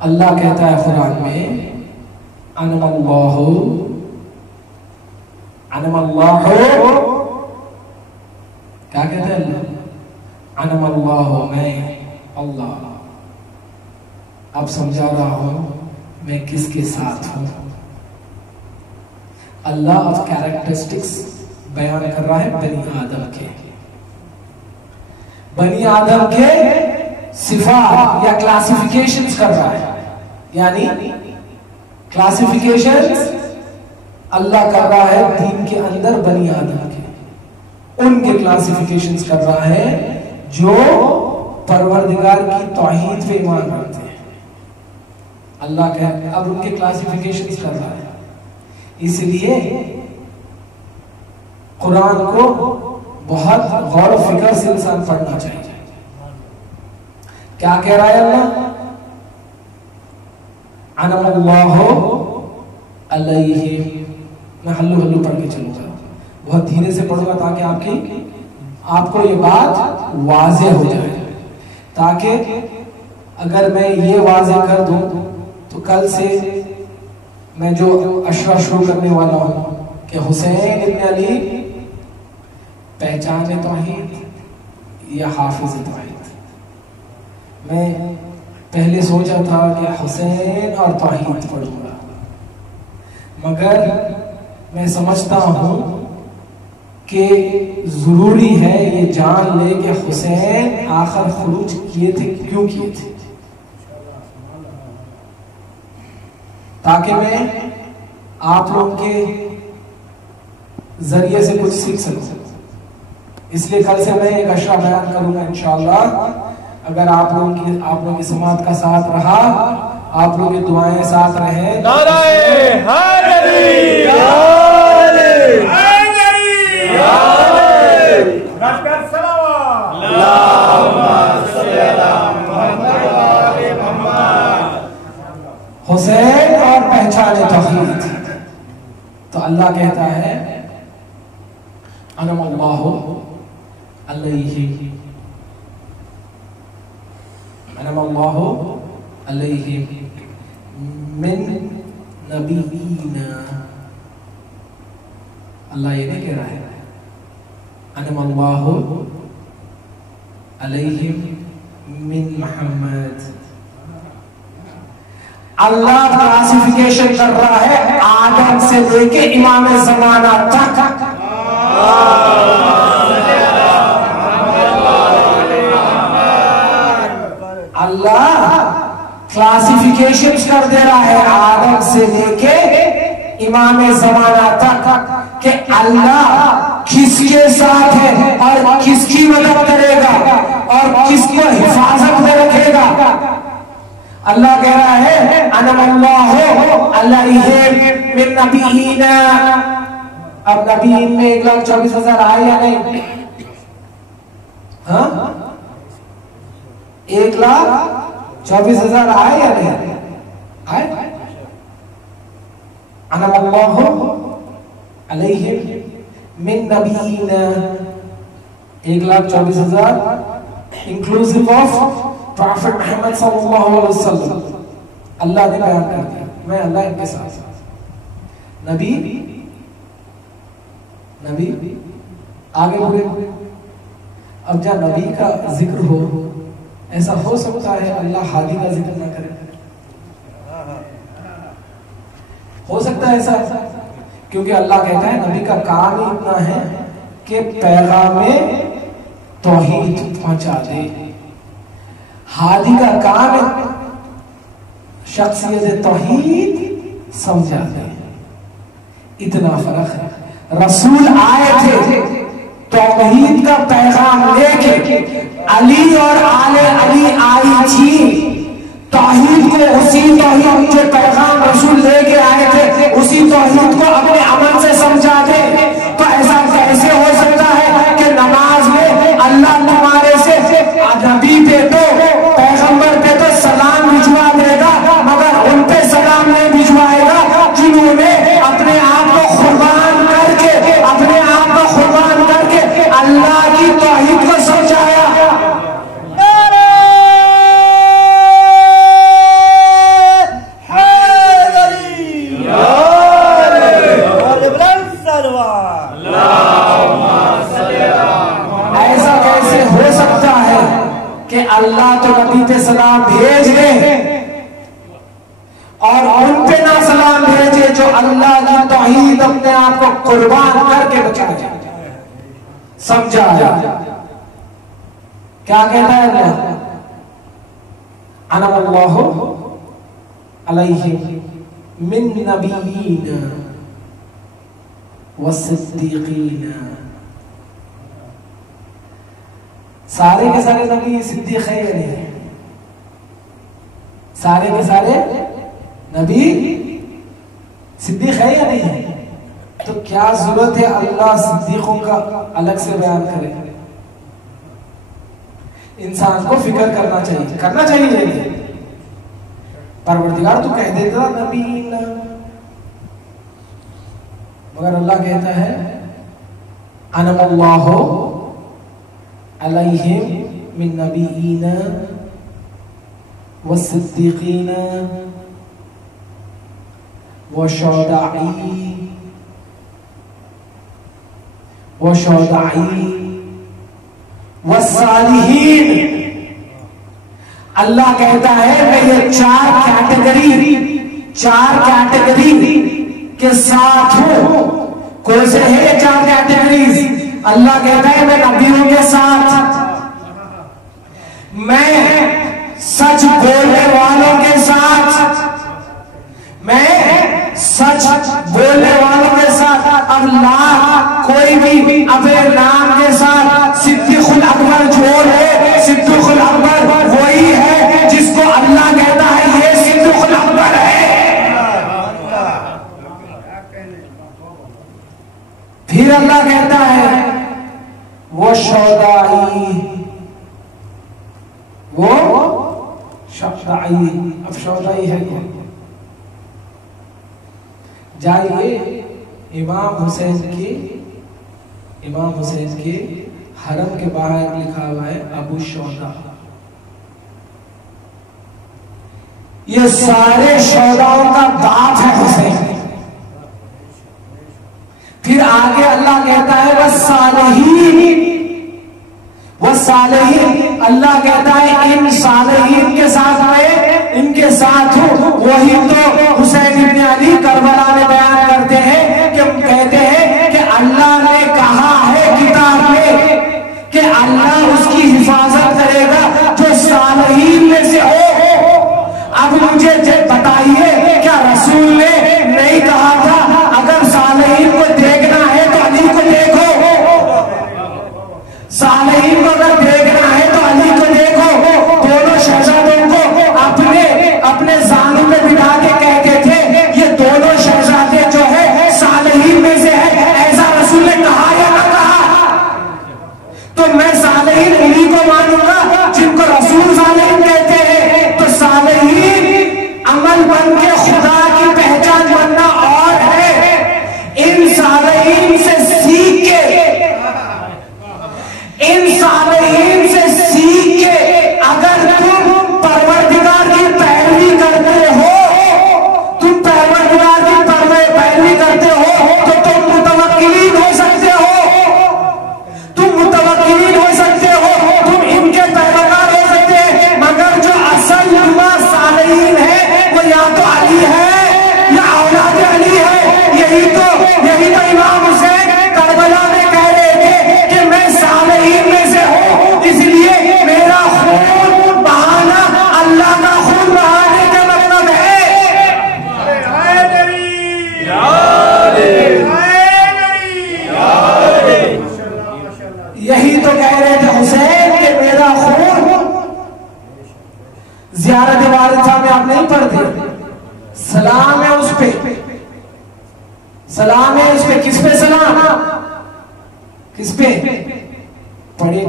اللہ کہتا ہے قرآن میں انم اللہ کیا کہتا ہے اللہ؟ انم اللہ، میں اللہ اب سمجھا رہا ہوں میں کس کے ساتھ ہوں۔ اللہ اب کیریکٹرسٹکس بیان کر رہا ہے بنی آدم کے، بنی آدم کے صفات یا کلاسیفیکیشنز کر رہا ہے، یعنی کلاسیفیکیشنز اللہ کر رہا ہے دین کے اندر بنی آدم کے، ان کے کلاسیفیکیشنز کر رہا ہے جو پروردگار کی توحید پہ ایمان رکھتے ہیں۔ اللہ کہتے ہیں اب ان کے کلاسیفیکیشنز کر رہا ہے، اس لیے قرآن کو بہت غور و فکر سے انسان پڑھنا چاہیے۔ کیا کہہ رہا ہے اللہ؟ انعم اللہ علیہ، میں ہلو ہلو پڑھ کے چلوں گا، بہت دھیرے سے پڑھوں گا تاکہ آپ کو یہ بات واضح ہو جائے، تاکہ اگر میں یہ واضح کر دوں تو کل سے میں جو اشرا شروع کرنے والا ہوں کہ حسین ابن علی پہچان توحید یا حافظ توحید، میں پہلے سوچا تھا کہ حسین اور توحید پڑھوں گا، مگر میں سمجھتا ہوں کہ ضروری ہے یہ جان لے کہ حسین آخر خروج کیے تھے، کیوں کیے تھے، تاکہ میں آپ لوگ کے ذریعے سے کچھ سیکھ سکوں۔ اس لیے کل سے میں ایک اشرا بیان کروں گا انشاءاللہ، اگر آپ لوگوں کی سماعت کا ساتھ رہا، آپ لوگ کی دعائیں ساتھ رہے۔ نعرہ حیدری، حسین اور پہچان توحید، تو اللہ کہتا ہے انعم اللہ علیہ، انعم اللہ علیہ من نبیین، اللہ یہ نہیں کہہ رہا ہے انعم اللہ علیہ من محمد، اللہ کلاسیفیکیشن کر رہا ہے آدم سے لے کے امام زمانہ تک، اللہ کلاسیفیکیشن کر دے رہا ہے آدم سے لے کے امام زمانہ تک کہ اللہ کس کے ساتھ ہے اور کس کی مدد کرے گا اور کس کو حفاظت میں رکھے گا۔ اللہ کہہ رہا ہے انعم اللہ علیہم من نبیین. اب نبیین میں 1,24,000 آئے یا نہیں؟ ہاں 1,24,000 آئے یا نہیں آئے؟ انعم اللہ علیہم من نبیین 1,24,000 انکلوسیو آف پروفٹ محمد صلی اللہ علیہ وسلم. اللہ نے بیان کر دیا میں اللہ ان کے ساتھ. نبی آگے بڑھے. اب جب نبی کا ذکر ہو ایسا ہو سکتا ہے اللہ ہادی کا ذکر نہ کرے؟ ہو سکتا ہے ایسا؟ کیونکہ اللہ کہتا ہے نبی کا کام ہی اتنا ہے کہ پیغام توحید پہنچا دے. ہادی کا کام شخصیت توحید سمجھا دے. اتنا فرق ہے. رسول آئے تھے توحید کا پیغام لے کے. علی اور آل علی آئی تھی توحید کو. اسی توحید جو پیغام رسول لے کے آئے تھے اسی توحید کو اپنے عمل سے سمجھا دے. تو ایسا کیسے ہو سکتا ہے کہ نماز میں اللہ تمہارے سے نبی پہ تو پیغمبر پہ تو سلام بھجوا دے گا مگر ان پہ سلام نہیں بھجوائے گا جنہوں نے اپنے آپ کو قربان کر کے اللہ کی توحید کو سمجھایا. ایسا کیسے ہو سکتا ہے کہ اللہ تو نبی پہ سلام بھیج دے اور ان پہ نہ سلام بھیجے جو اللہ کی توحید اپنے آپ کو قربان کر کے بچا جائے سمجھا جائے. کیا کہتا ہے اللہ؟ انعم اللہ علیہم من نبیین والصدیقین. سارے کے سارے نبی صدیق ہے یا نہیں؟ سارے کے سارے نبی صدیق ہے یا نہیں ہے؟ تو کیا ضرورت ہے اللہ صدیقوں کا الگ سے بیان کرے؟ انسان کو فکر کرنا چاہیے نہیں. پروردگار تو کہہ دیتا نبی مگر اللہ کہتا ہے انعم اللہ علیہم من نبیین والصدیقین والشہداء والصالحین. اللہ کہتا ہے میں یہ چار کیٹیگری کے ساتھ ہوں. کون سے ہیں یہ چار کیٹیگریز؟ اللہ کہتا ہے میں نبیوں کے ساتھ، میں سچ بولنے والوں کے ساتھ، میں سچ بولنے والوں کے ساتھ. اب کوئی بھی اپنے نام کے ساتھ صدیق الاکبر جوڑے. صدیق الاکبر وہی ہے جس کو اللہ کہتا ہے یہ صدیق الاکبر ہے. پھر اللہ کہتا ہے وہ شہدائی. اب شہدائی ہے کیا؟ جائیے امام حسین کے حرم کے باہر لکھا ہوا ہے ابو شہداء. یہ سارے شہداؤں کا باپ ہے حسین. پھر آگے اللہ کہتا ہے والصالحین. اللہ کہتا ہے ان صالحین کے ساتھ میں ان کے ساتھ ہوں. وہی تو حسین ابن علی کربلا میں بیان کرتے ہیں کہ کہتے ہیں کہ اللہ نے کہا ہے کتاب میں کہ اللہ اس کی حفاظت کرے گا جو صالحین میں سے ہو. اب مجھے بتائیے کیا رسول نے نہیں کہا تھا اگر صالحین کو دیکھنا ہے تو علی کو دیکھو؟ صالحین کو اگر دیکھنا ہے تو علی کو دیکھو. دونوں شہزادوں کو اپنے ذات تو میں صالحین انہی کو مانوں گا جن کو رسول صالحین کہتے ہیں. تو صالحین عمل بن کے خدا کی پہچان بننا اور ہے. ان صالحین سے سیکھ کے، ان صالحین سے سیکھ کے اگر تم پروردگار کی پیروی کرتے ہو، تم پروردگار کی پیروی کرتے ہو تو تم متوکلین ہو سکتے ہو، تم متوکلین ہو سکتے ہو، تم ان کے پیروکار ہو سکتے ہیں. مگر جو اصل نما صالحین ہے وہ یا تو علی ہے یا اولاد علی ہے. یہی تو امام حسین کربلا میں کہہ رہے تھے کہ میں صالحین میں سے ہوں، اس لیے میرا خون بہانا اللہ کا خون بہانے کا مطلب ہے. یہی تو کہہ رہے تھے حسین کہ میرا خون. زیارت وارثہ میں آپ نہیں پڑھتے، سلام ہے اس پہ، سلام ہے اس پہ. کس پہ سلام؟ کس پہ؟ پڑھے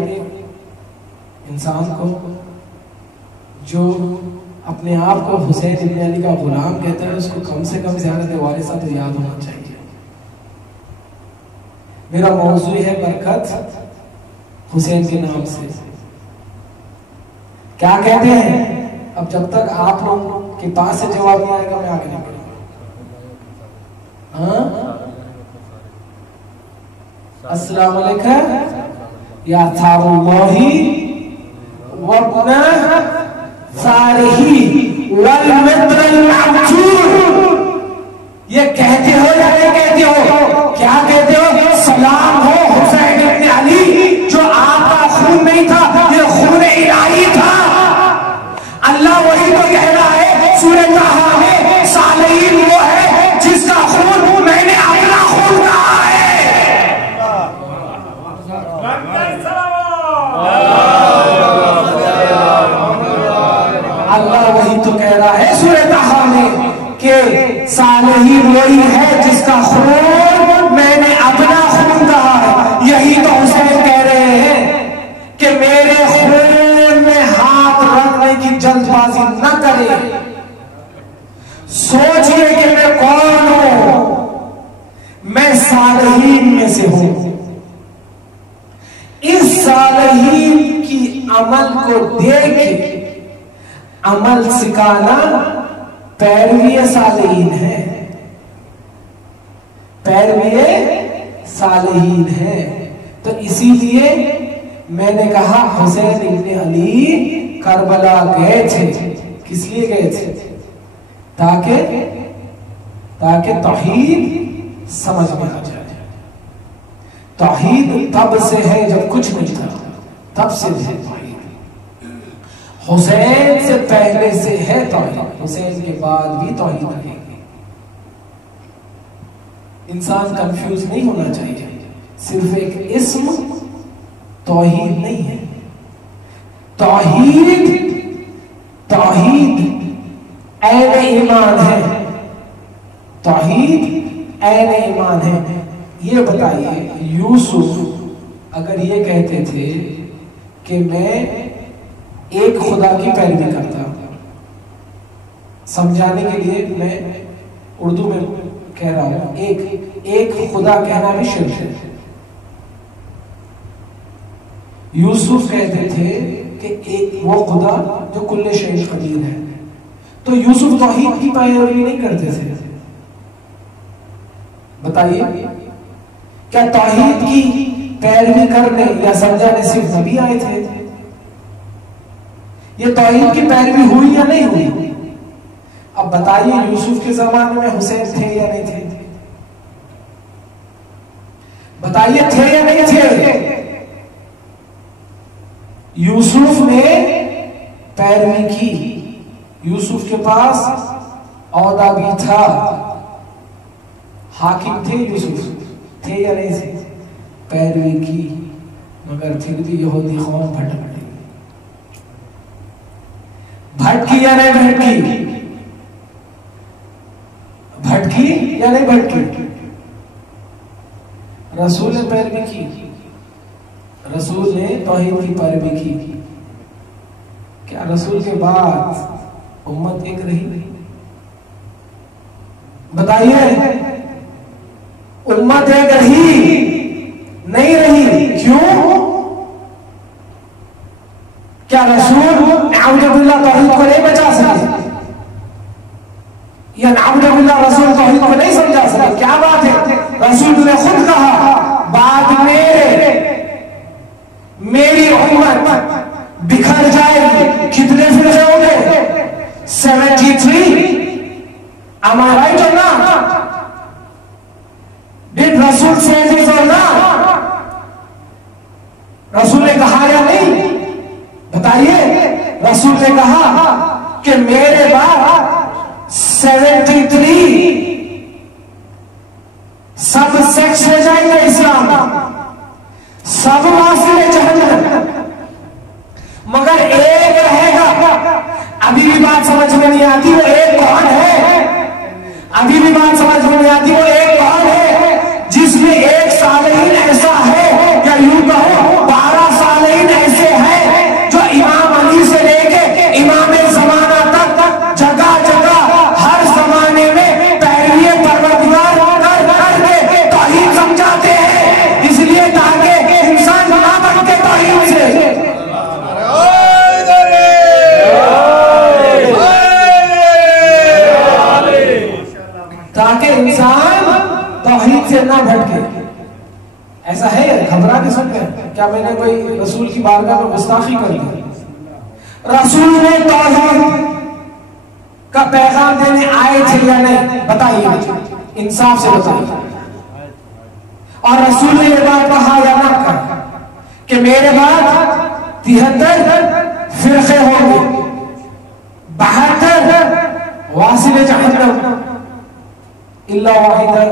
انسان کو جو اپنے آپ کو حسین ابن علی کا غلام کہتا ہے، اس کو کم سے کم زیارت وارثہ تو یاد ہونا چاہیے. میرا موضوع ہے برکت حسین کے نام سے. کیا کہتے ہیں؟ اب جب تک آپ لوگ کے پاس سے جواب نہیں آئے گا میں آگے نہیں بڑھوں گا. السلام علیکم یا ثار اللہ وابن ثارہ والمطر المعجور. یہ کہتے ہو یا نہیں کہتے ہو؟ کیا کہتے ہو؟ سلام ہو حسین ابن علی، جو آپ کا خون نہیں تھا، یہ خون الہی تھا. اللہ وہی تو کہہ رہا ہے سورہ طٰہٰ میں، صالحین وہ ہے جس کا خون میں نے اپنا خون کہا ہے. اللہ وہی تو کہہ رہا ہے سورہ طٰہٰ میں کہ صالحین وہی ہے جس کا خون میں نے اپنا خون کہا ہے. یہی تو حسین کہہ رہے ہیں کہ میرے خون میں ہاتھ رکھنے کی جلد بازی نہ کرے، سوچئے کہ میں کون ہوں. میں صالحین میں سے ہوں. اس صالحین کی عمل کو دیکھ کے عمل سکھانا پیروی صالحین ہے، پیروی صالحین ہے. تو اسی لیے میں نے کہا حسین ابن علی کربلا گئے تھے. کس لیے گئے تھے؟ تاکہ توحید سمجھ میں آ جائے. توحید تب سے ہے جب کچھ نہیں تھا، تب سے ہے توحید. حسین سے پہلے سے ہے توحید، حسین کے بعد بھی توحید رہے گی. انسان کنفیوز نہیں ہونا چاہیے. صرف ایک اسم توحید نہیں ہے. توحید عین ایمان ہے. توحید عین ایمان ہے. یہ بتائیے یوسف اگر یہ کہتے تھے کہ میں ایک خدا کی پیروی کرتا ہوں، سمجھانے کے لیے میں اردو میں کہہ رہا ہوں، ایک خدا کہنا بھی شرک ہے. یوسف کہتے تھے کہ وہ خدا جو کل شیء قدیر ہے. تو یوسف توحید کی پیروی نہیں کرتے تھے. بتائیے کیا توحید کی پیروی کرنے یا سمجھانے صرف نبی آئے تھے؟ یہ توحید کی پیروی ہوئی یا نہیں ہوئی؟ اب بتائیے یوسف کے زمانے میں حسین تھے یا نہیں تھے؟ بتائیے تھے یا نہیں تھے؟ یوسف نے پیروی کی. یوسف کے پاس عہدہ بھی تھا، حاکم تھے یوسف، تھے یا نہیں تھے؟ پیروی کی، مگر پھر بھی یہودی قوم بھٹکی یا نہیں بھٹکی؟ بھٹکی یا نہیں بھٹکی؟ رسول نے پیروی کی. رسول نے توحید کی پیروی کی، کیا رسول کے بعد امت ایک رہی؟ بتائیے، امت ایک رہی؟ نہیں رہی۔ کیوں؟ کیا رسول نعوذ باللہ توحید کو نہیں بچا سکے؟ یا نعوذ باللہ رسول توحید کو نہیں سمجھا سکے؟ کیا بات ہے؟ رسول نے خود کہا بعد میری امت بکھر جائے گی۔ کتنے فرقے ہوں گے؟ 73۔ Am I right or not? Did Rasul say this or not? رسول نے کہا یا نہیں؟ بتائیے، رسول نے کہا کہ میرے بعد 73 سب سیکس ہو جائیں گے، اسلام سب واصل جہنم، مگر ایک رہے گا۔ ابھی بھی بات سمجھ میں نہیں آتی، وہ ایک کون ہے؟ ابھی بھی بات سمجھ میں نہیں آتی، وہ ایک کون ہے؟ جس میں ایک صالحین ایسا ہے، یا یوں کہو 12 صالحین ایسے ہیں جو امام علی سے لے کے امام زمانہ تک جگہ جگہ ہر زمانے میں پیروی پروردگار کر کے توحید سمجھاتے ہیں، اس لیے تاکہ انسان نہ بنتے توحید سے، تاکہ انسان توحید سے نہ بھٹکے۔ ایسا ہے؟ گھبرا کے سن گئے کیا میں نے کوئی رسول کی بارگاہ میں گستاخی کر دی؟ رسول نے توحید کا پیغام دینے آئے تھے یا نہیں؟ بتائیے، انصاف سے بتائیے۔ اور رسول نے یہ بات کہا یا نہ کہا کہ میرے بعد 73 فرقے ہوں گے، 72 واصل جہنم الا واحدہ،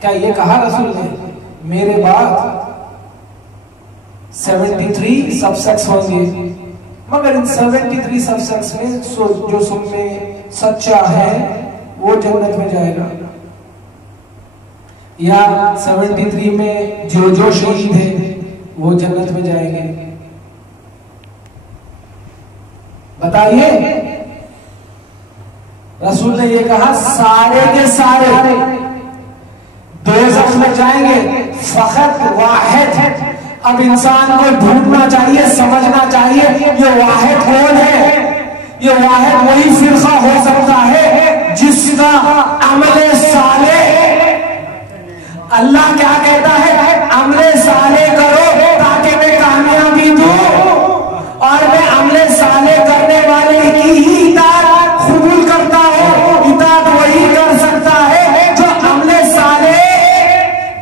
کیا یہ کہا رسول نے میرے بعد 73 سب سیکس ہوں گے، مگر ان 73 سب سیکس میں جو سن میں سچا ہے وہ جنت میں جائے گا، یا 73 میں جو شہید ہے وہ جنت میں جائیں گے؟ بتائیے، رسول نے یہ کہا سارے کے سارے دوزخ میں جائیں گے، فقط واحد۔ اب انسان کو ڈھونڈنا چاہیے، سمجھنا چاہیے یہ واحد کون ہے۔ یہ واحد وہی فرقہ ہو سکتا ہے جس کا عمل صالح، اللہ کیا کہتا ہے؟ عمل صالح کرو تاکہ میں کامیابی دوں، اور میں عمل صالح کرنے والے کی ہی اطاعت قبول کرتا ہوں۔ اطاعت وہی کر سکتا ہے جو عمل صالح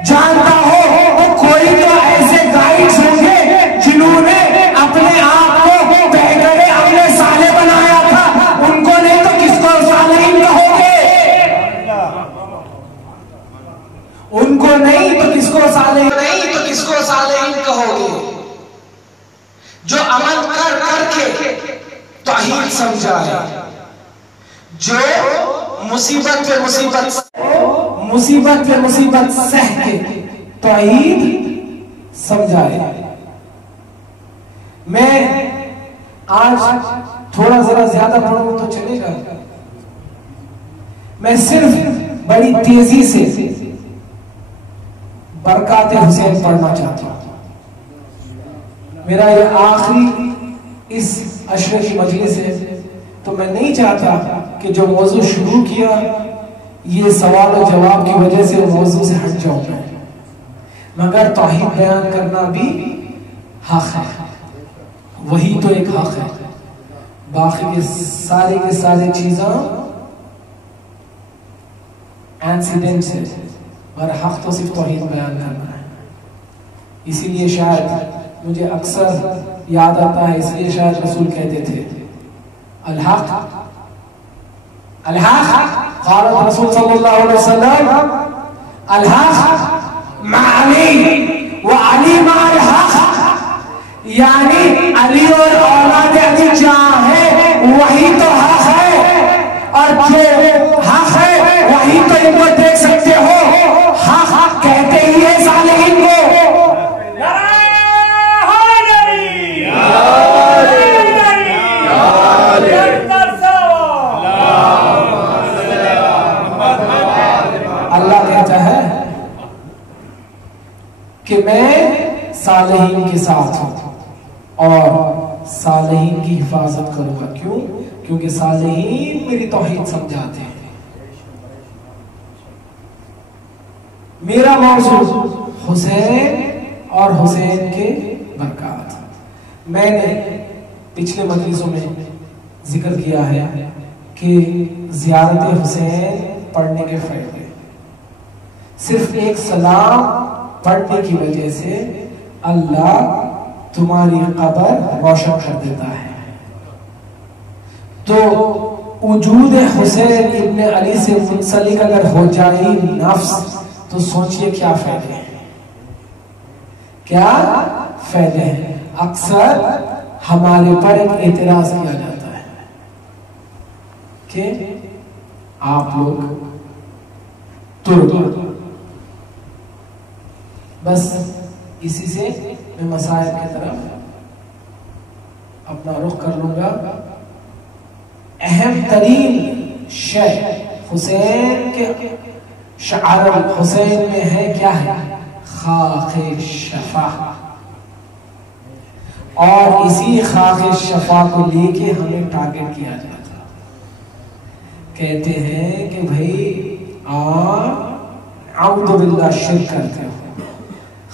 جانتا ہو۔ وہ کوئی تو ایسے گائیڈز ہوں گے جنہوں نے اپنے آپ کو بہتر عمل صالح بنایا تھا، ان کو نہیں تو کس کو صالحین کہو گے؟ ان کو نہیں تو کس کو صالحین کہو گے؟ جو عمل کر کے توحید سمجھا ہے، جو مصیبت پہ مصیبت سہ کے توحید سمجھا ہے۔ میں آج تھوڑا ذرا زیادہ پڑھوں تو چلے گا، میں صرف بڑی تیزی سے برکات حسین پڑھنا چاہتا ہوں۔ میرا یہ آخری اس عشرے کی مجلس ہے، تو میں نہیں چاہتا کہ جو موضوع شروع کیا یہ سوال و جواب کی وجہ سے موضوع سے ہٹ جاؤں میں، مگر توحید بیان کرنا بھی حق ہے، وہی تو ایک حق ہے، باقی کے سارے چیزاں اینسیڈنٹ ہے، مگر حق تو صرف توحید بیان کرنا ہے۔ اسی لیے شاید مجھے اکثر یاد آتا ہے، اس لیے شاید رسول کہتے تھے الحق قال رسول صلی اللہ علیہ وسلم الحق مع علی وعلی مع الحق، یعنی علی اور اولاد علی جہاں ہے وہی تو حق ہے، اور جو حق ہے وہی تو ان کو دیکھ سکتے ہو۔ حق کہ میں صالحین کے ساتھ ہوں اور صالحین کی حفاظت کروں گا. کیوں؟ کیونکہ صالحین میری توحید سمجھاتے ہیں. میرا موضوع حسین اور حسین کے برکات. میں نے پچھلے مجلسوں میں ذکر کیا ہے کہ زیارت حسین پڑھنے کے فائدے. صرف ایک سلام پڑھنے کی وجہ سے اللہ تمہاری قبر روشن کر دیتا ہے. تو وجود حسین ابن علی سے منسلک اگر ہو جائے نفس تو سوچئے کیا فائدے ہیں. کیا فائدے ہیں؟ اکثر ہمارے پر ایک اعتراض کیا جاتا ہے کہ آپ لوگ ترک. بس اسی سے میں مسائل کی طرف اپنا رخ کر لوں گا. اہم ترین شے حسین کے شعار حسین میں ہے کیا ہے؟ خاک شفا. اور اسی خاک شفا کو لے کے ہمیں ٹارگٹ کیا جاتا. کہتے ہیں کہ بھائی آپ اعوذ باللہ شرک کرتے ہو،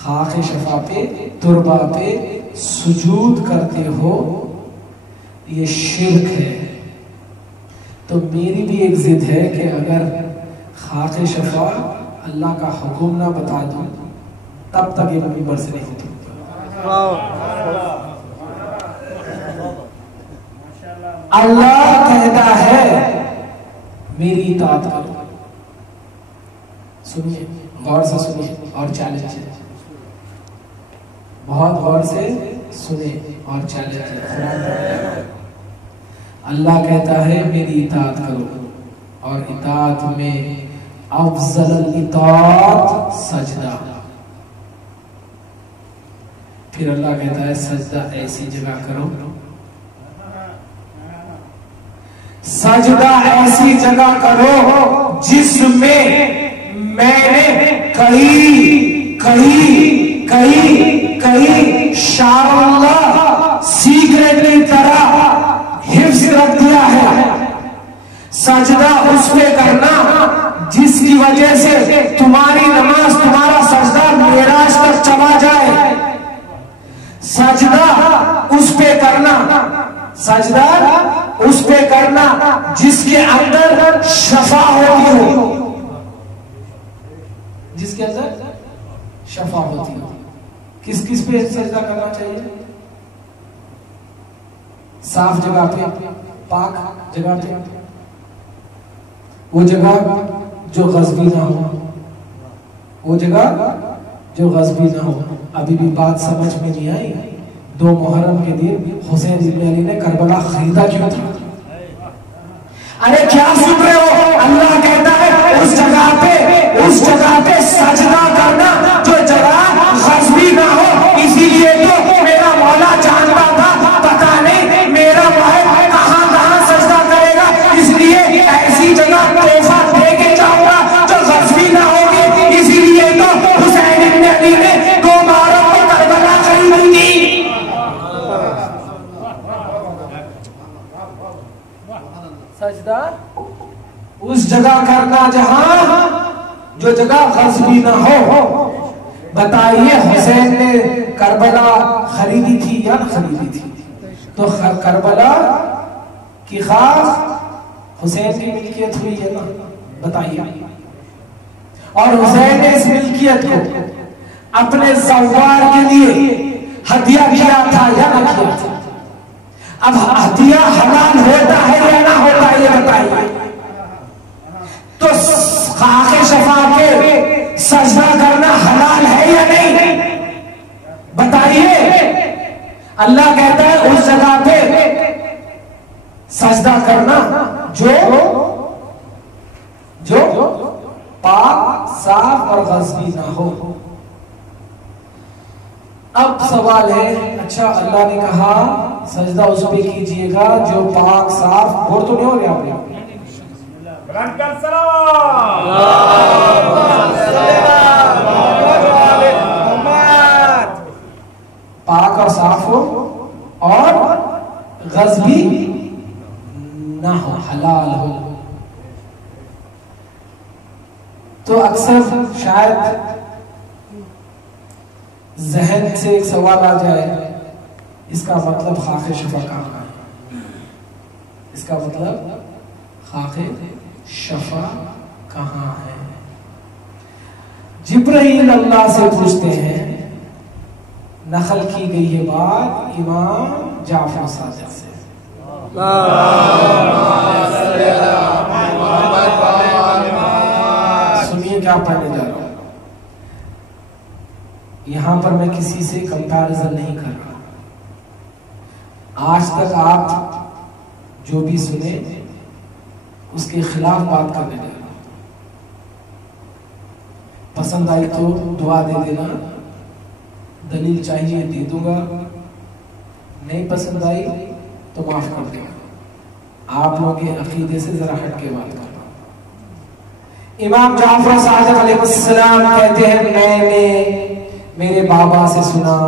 خاک شفا پہ تربہ پہ سجود کرتے ہو، یہ شرک ہے. تو میری بھی ایک ضد ہے کہ اگر خاک شفا اللہ کا حکم نہ بتا دوں تب تک یہ منبر سے نہیں ہوتی. اللہ کہتا ہے میری اطاعت کرو. سنیے، غور سے سنیے اور چیلنج ہے. بہت غور سے سنیں اور چیلنج ہے. اللہ کہتا ہے میری اطاعت کرو، اور اطاعت میں افضل الاطاعت سجدہ. پھر اللہ کہتا ہے سجدہ ایسی جگہ کرو، سجدہ ایسی جگہ کرو جس میں میں نے کہیں شاء اللہ سیکریٹلی طرح حفظ رکھ دیا ہے. سجدہ اس پہ کرنا جس کی وجہ سے تمہاری نماز، تمہارا سجدہ معراج تک چلا جائے. سجدہ اس پہ کرنا، سجدہ اس پہ کرنا جس کے اندر شفا ہوتی ہو، جس کے اندر شفا ہوتی ہو. کس کس پہ سجدہ کرنا چاہیے؟ صاف جگہ پہ، پاک جگہ پہ، وہ جگہ جو غصبی نہ ہو، وہ جگہ جو غصبی نہ ہو. ابھی بھی بات سمجھ میں نہیں آئی. 2 محرم کے دن حسین ابن علی نے کربلا خریدا کیوں تھا؟ ارے کیا سن رہے ہو؟ اللہ کہتا ہے اس جگہ پہ سجدہ کرنا جو جگہ غصبی نہ ہو. اسی لیے تو میرا مولا جانتا تھا پتا نہیں میرا واحد کہاں سجدہ کرے گا، اس لیے ایسی جگہ تحفہ دے کے جاؤں گا جو غصبی نہ ہوگی. اسی لیے تو حسین ابن علی نے 2 محرم کو کربلا خریدی تھی. سجدہ اس جگہ کرنا جہاں جو جگہ غصبی نہ ہو. بتائیے حسین نے کربلا خریدی تھی یا نہ خریدی تھی؟ تو کربلا کی خاص حسین کی ملکیت ہوئی ہے نا؟ بتائیے. اور حسین نے اس ملکیت کو اپنے زوار کے لیے ہدیہ کیا تھا یا نہ کیا تھا؟ اب ہدیہ حلال ہوتا ہے یا نہ ہوتا ہے یہ بتائیے. تو خاک شفا پہ سجدہ کرنا حلال ہے یا نہیں؟ بتائیے. اللہ کہتا ہے اس جگہ پہ سجدہ کرنا جو پاک، صاف اور غصبی نہ ہو. اب سوال ہے، اچھا اللہ نے کہا سجدہ اس پہ کیجئے گا جو پاک، صاف، بور تو نہیں ہو رہا آپ نے؟ لفظ بھی نہ ہو، حلال ہو. تو اکثر شاید ذہن سے ایک سوال آ جائے، اس کا مطلب خاک شفا کہاں ہے؟ اس کا مطلب خاک شفا کہاں ہے؟ جبرائیل اللہ سے پوچھتے ہیں، نقل کی گئی یہ بات امام جعفر صادق سے. سنیے کیا پڑھنے جا رہا ہوں. یہاں پر میں کسی سے کمپیرزن نہیں کر رہا. آج تک آپ جو بھی سنے اس کے خلاف بات کرنے لگا. پسند آئی تو دعا دے دینا، دلیل چاہیے دے دوں گا، نہیں پسند آئی تو معاف کر دوں. آپ لوگوں کے عقیدے سے ذرا ہٹ کے بات کر رہا ہوں. امام جعفر صادق علیہ السلام کہتے ہیں، میں نے میرے بابا سے سنا،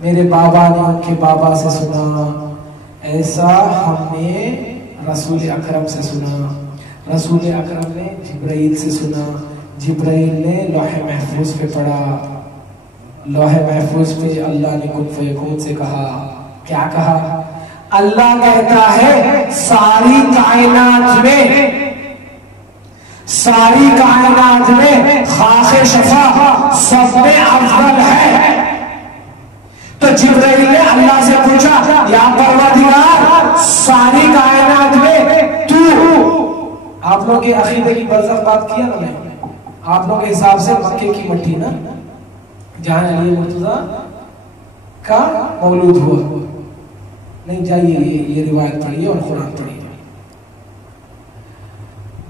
میرے بابا نے ان کے بابا سے سنا، ایسا ہم نے رسول اکرم سے سنا، رسول اکرم نے جبرائیل سے سنا، جبرائیل نے لوح محفوظ پہ پڑھا، لوح محفوظ پہ اللہ نے کن فیکون سے کہا. کیا کہا؟ اللہ کہتا ہے ساری کائنات میں خاص شفا سب میں افضل ہے. تو جبرائیل نے اللہ سے پوچھا، یا پروردگار ساری کائنات میں تو، آپ لوگ کے عقیدے کی برزخ بات کیا نا، میں آپ لوگ کے حساب سے مکے کی مٹی نا جہاں علی مرتضیٰ کا مولود ہوا. نہیں جائیے یہ روایت پڑھیے اور قرآن پڑھیے.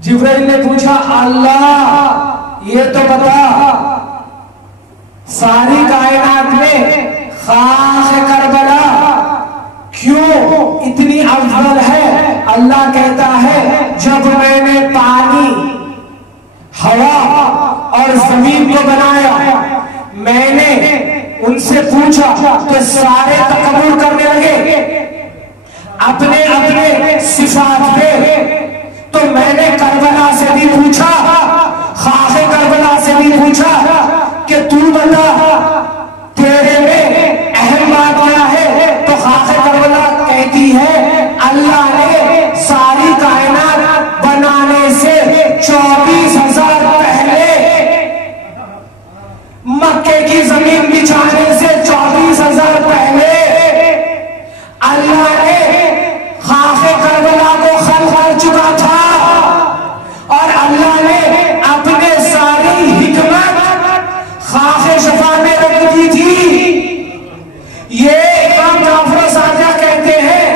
جبرائیل نے پوچھا، اللہ یہ تو بتا ساری کائنات میں خاک کربلا کیوں اتنی افضل ہے؟ اللہ کہتا ہے جب میں نے پانی، ہوا اور زمین کو بنایا، میں نے ان سے پوچھا تو سارے تکبر کرنے لگے اپنے اپنے صفات پہ. تو میں نے کربلا سے بھی پوچھا، خاک کربلا سے بھی پوچھا کہ تو بتا تیرے میں اہم بات کیا ہے؟ تو خاک کربلا کہتی ہے اللہ نے ساری کائنات بنانے سے 24,000 پہلے، مکے کی زمین بچھانے سے 24,000 پہلے اللہ نے خاک کربلا کو خلق کر چکا تھا، اور اللہ نے اپنے ساری حکمت خاک شفا میں رکھ دی تھی. یہ امام جعفر صادق کہتے ہیں،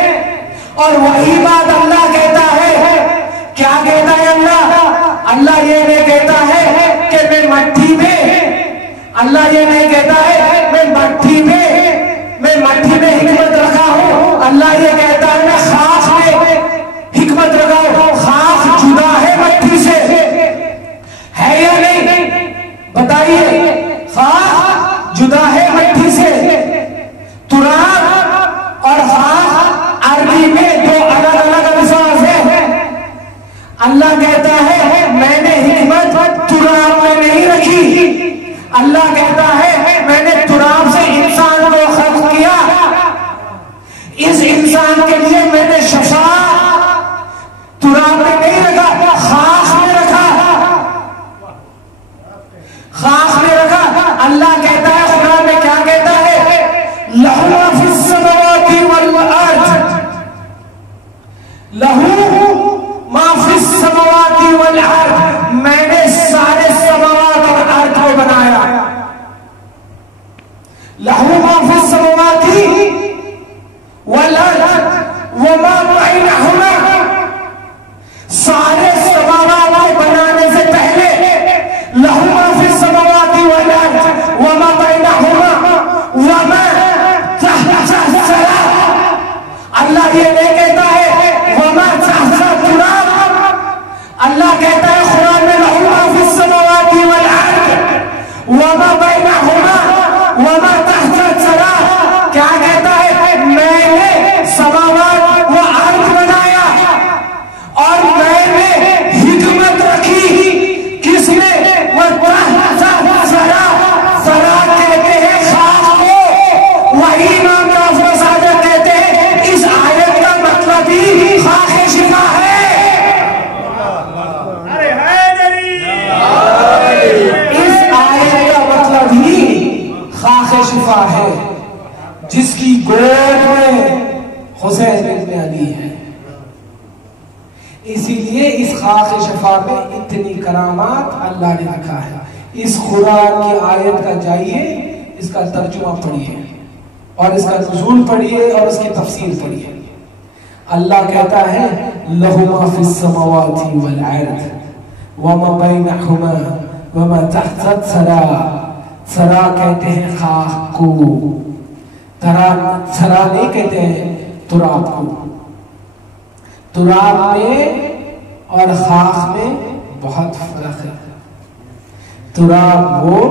اور وہی بات اللہ کہتا ہے. کیا کہتا ہے اللہ؟ اللہ یہ نہیں کہتا ہے کہ میں مٹی میں، اللہ یہ نہیں کہتا ہے میں مٹی میں حکمت رکھا ہوں. اللہ یہ کہتا ہے میں خاک میں حکمت رکھا ہوں. خاک جدا ہے مٹی سے، ہے یا نہیں؟ بتائیے، خاک جدا ہے مٹی سے. تراب اور خاک عربی میں دو الگ الگ الفاظ ہیں. اللہ کہتا ہے میں نے حکمت تراب میں نہیں رکھی. اللہ کہتا ہے میں نے تراب سے انسان کو خلق کیا، اس انسان کے لیے میں نے شفا تراب میں نہیں رکھا، خاک میں رکھا، خاک میں رکھا. اللہ کہتا ہے قرآن میں کیا کہتا ہے؟ لہو ما فی السماوات والارض، لہو ما فی السماوات والارض، میں نے سارے سماوات اور ارض کو بنایا. لہو ما فی السماوات والارض وما بینہما، سارے سماوات کو بنانے سے پہلے لہو ما فی السماوات والارض وما بینہما وما تحت الثرى. اللہ یہ نہیں کہتا ہے وما تحت التراب. اللہ کہتا ہے قرآن میں لہو ما فی السماوات والارض وما بینہما وما تحت الثرى. کیا کہتا ہے؟ میں نے سماوات خاک شفا ہے جس کی گود میں حسین ابن علی ہے. اسی لیے اس خاک شفا میں اتنی کرامات اللہ نے رکھا ہے. اس قرآن کی آیت کا جائیے، اس کا ترجمہ پڑھیے اور اس کا نزول پڑھیے اور اس کی تفسیر پڑھیے. اللہ کہتا ہے لَهُ مَا فِي السَّمَاوَاتِ وَالْأَرْضِ وَمَا بَيْنَهُمَا وَمَا تَحْتَ الثَّرَى. ثرا کہتے ہیں خاک کو، ثرا نہیں کہتے ہیں تراب کو. تراب میں اور خاک میں بہت فرق ہے. تراب وہ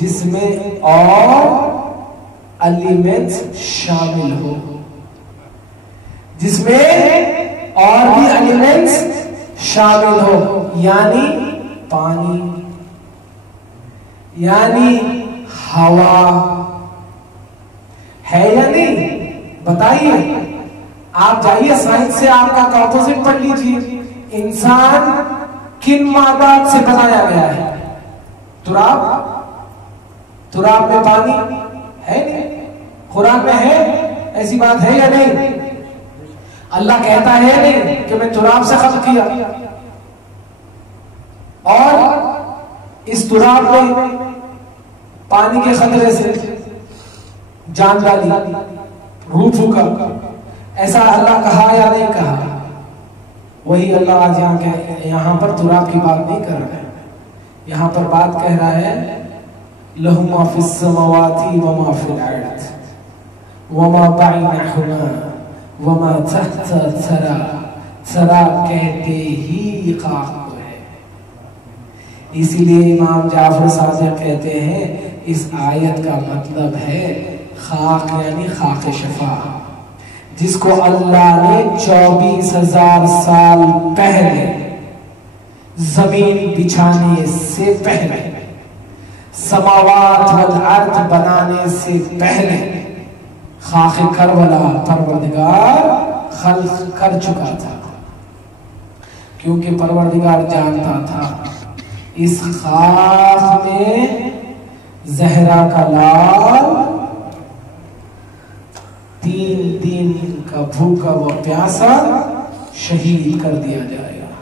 جس میں اور ایلیمنٹس شامل ہو، جس میں اور بھی ایلیمنٹس شامل ہو، یعنی پانی، یعنی ہوا ہے یا نہیں؟ بتائیے. آپ جائیے سائنس سے آپ کا کمپوزٹ پڑھ لیجیے. انسان کن مادات سے بنایا گیا ہے؟ تراب. تراب میں پانی ہے نہیں؟ قرآن میں ہے؟ ایسی بات ہے یا نہیں؟ اللہ کہتا ہے نہیں کہ میں تراب سے خلق کیا اور اس تراب میں پانی کے خطرے سے جان ڈالی، روح پھونکا. ایسا اللہ کہا یا نہیں کہا؟ وہی اللہ آج یہاں پر تراب کی بات نہیں کر رہا ہے. یہاں پر بات کہہ رہا ہے لَهُ مَا فِي السَّمَاوَاتِ وَمَا فِي الْأَرْضِ وَمَا بَيْنَهُمَا وَمَا تَحْتَ الثَّرَى. ثرا کہتے ہی خاک کو ہے. اسی لیے امام جعفر صادق کہتے ہیں اس آیت کا مطلب ہے خاک یعنی خاک شفا، جس کو اللہ نے 24,000 سال پہلے زمین بچھانے سے پہلے، سماوات والارض بنانے سے پہلے خاک کربلا پروردگار خلق کر چکا تھا. کیونکہ پروردگار جانتا تھا اس خاک میں زہرا کا لال 3 دن کا بھوکا و پیاسا شہید کر دیا جائے گا.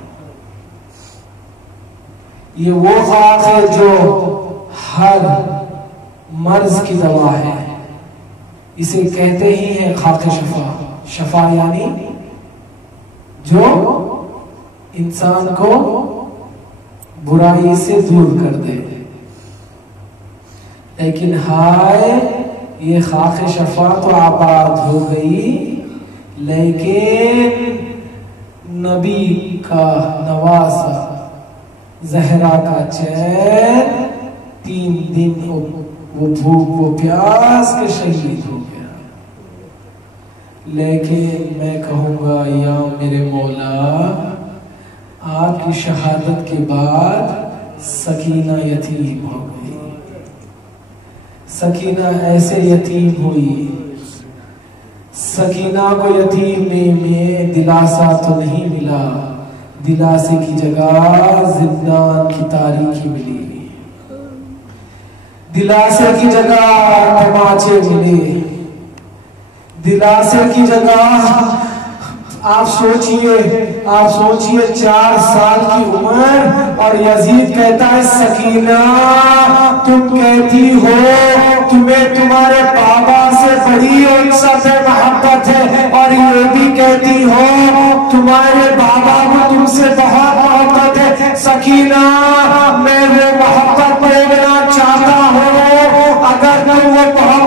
یہ وہ خاک ہے جو ہر مرض کی دوا ہے. اسے کہتے ہی ہیں خاک شفا. شفا یعنی جو انسان کو برائی سے دور کر دے. لیکن ہائے یہ خاک شفا تو آباد ہو گئی، لیکن نبی کا نواسا زہرا کا چین 3 دن وہ بھوک و پیاس کے شہید ہو گیا. لیکن میں کہوں گا یا میرے مولا، آپ کی شہادت کے بعد سکینہ یتیم ہو گئی. سکینہ ایسے یتیم ہوئی، سکینہ کو یتیمی میں دلاسا تو نہیں ملا، دلاسے کی جگہ زندان کی تاریکی ملی، دلاسے کی جگہ تماچے ملے، دلاسے کی جگہ آپ سوچئے 4 سال کی عمر اور یزید کہتا ہے سکینہ تم کہتی ہو تمہیں تمہارے بابا سے بڑی انصاف محبت ہے، اور یہ بھی کہتی ہو تمہارے بابا کو تم سے بہت محبت ہے. سکینہ میں وہ محبت پرونا چاہتا ہوں، اگر تم وہ محبت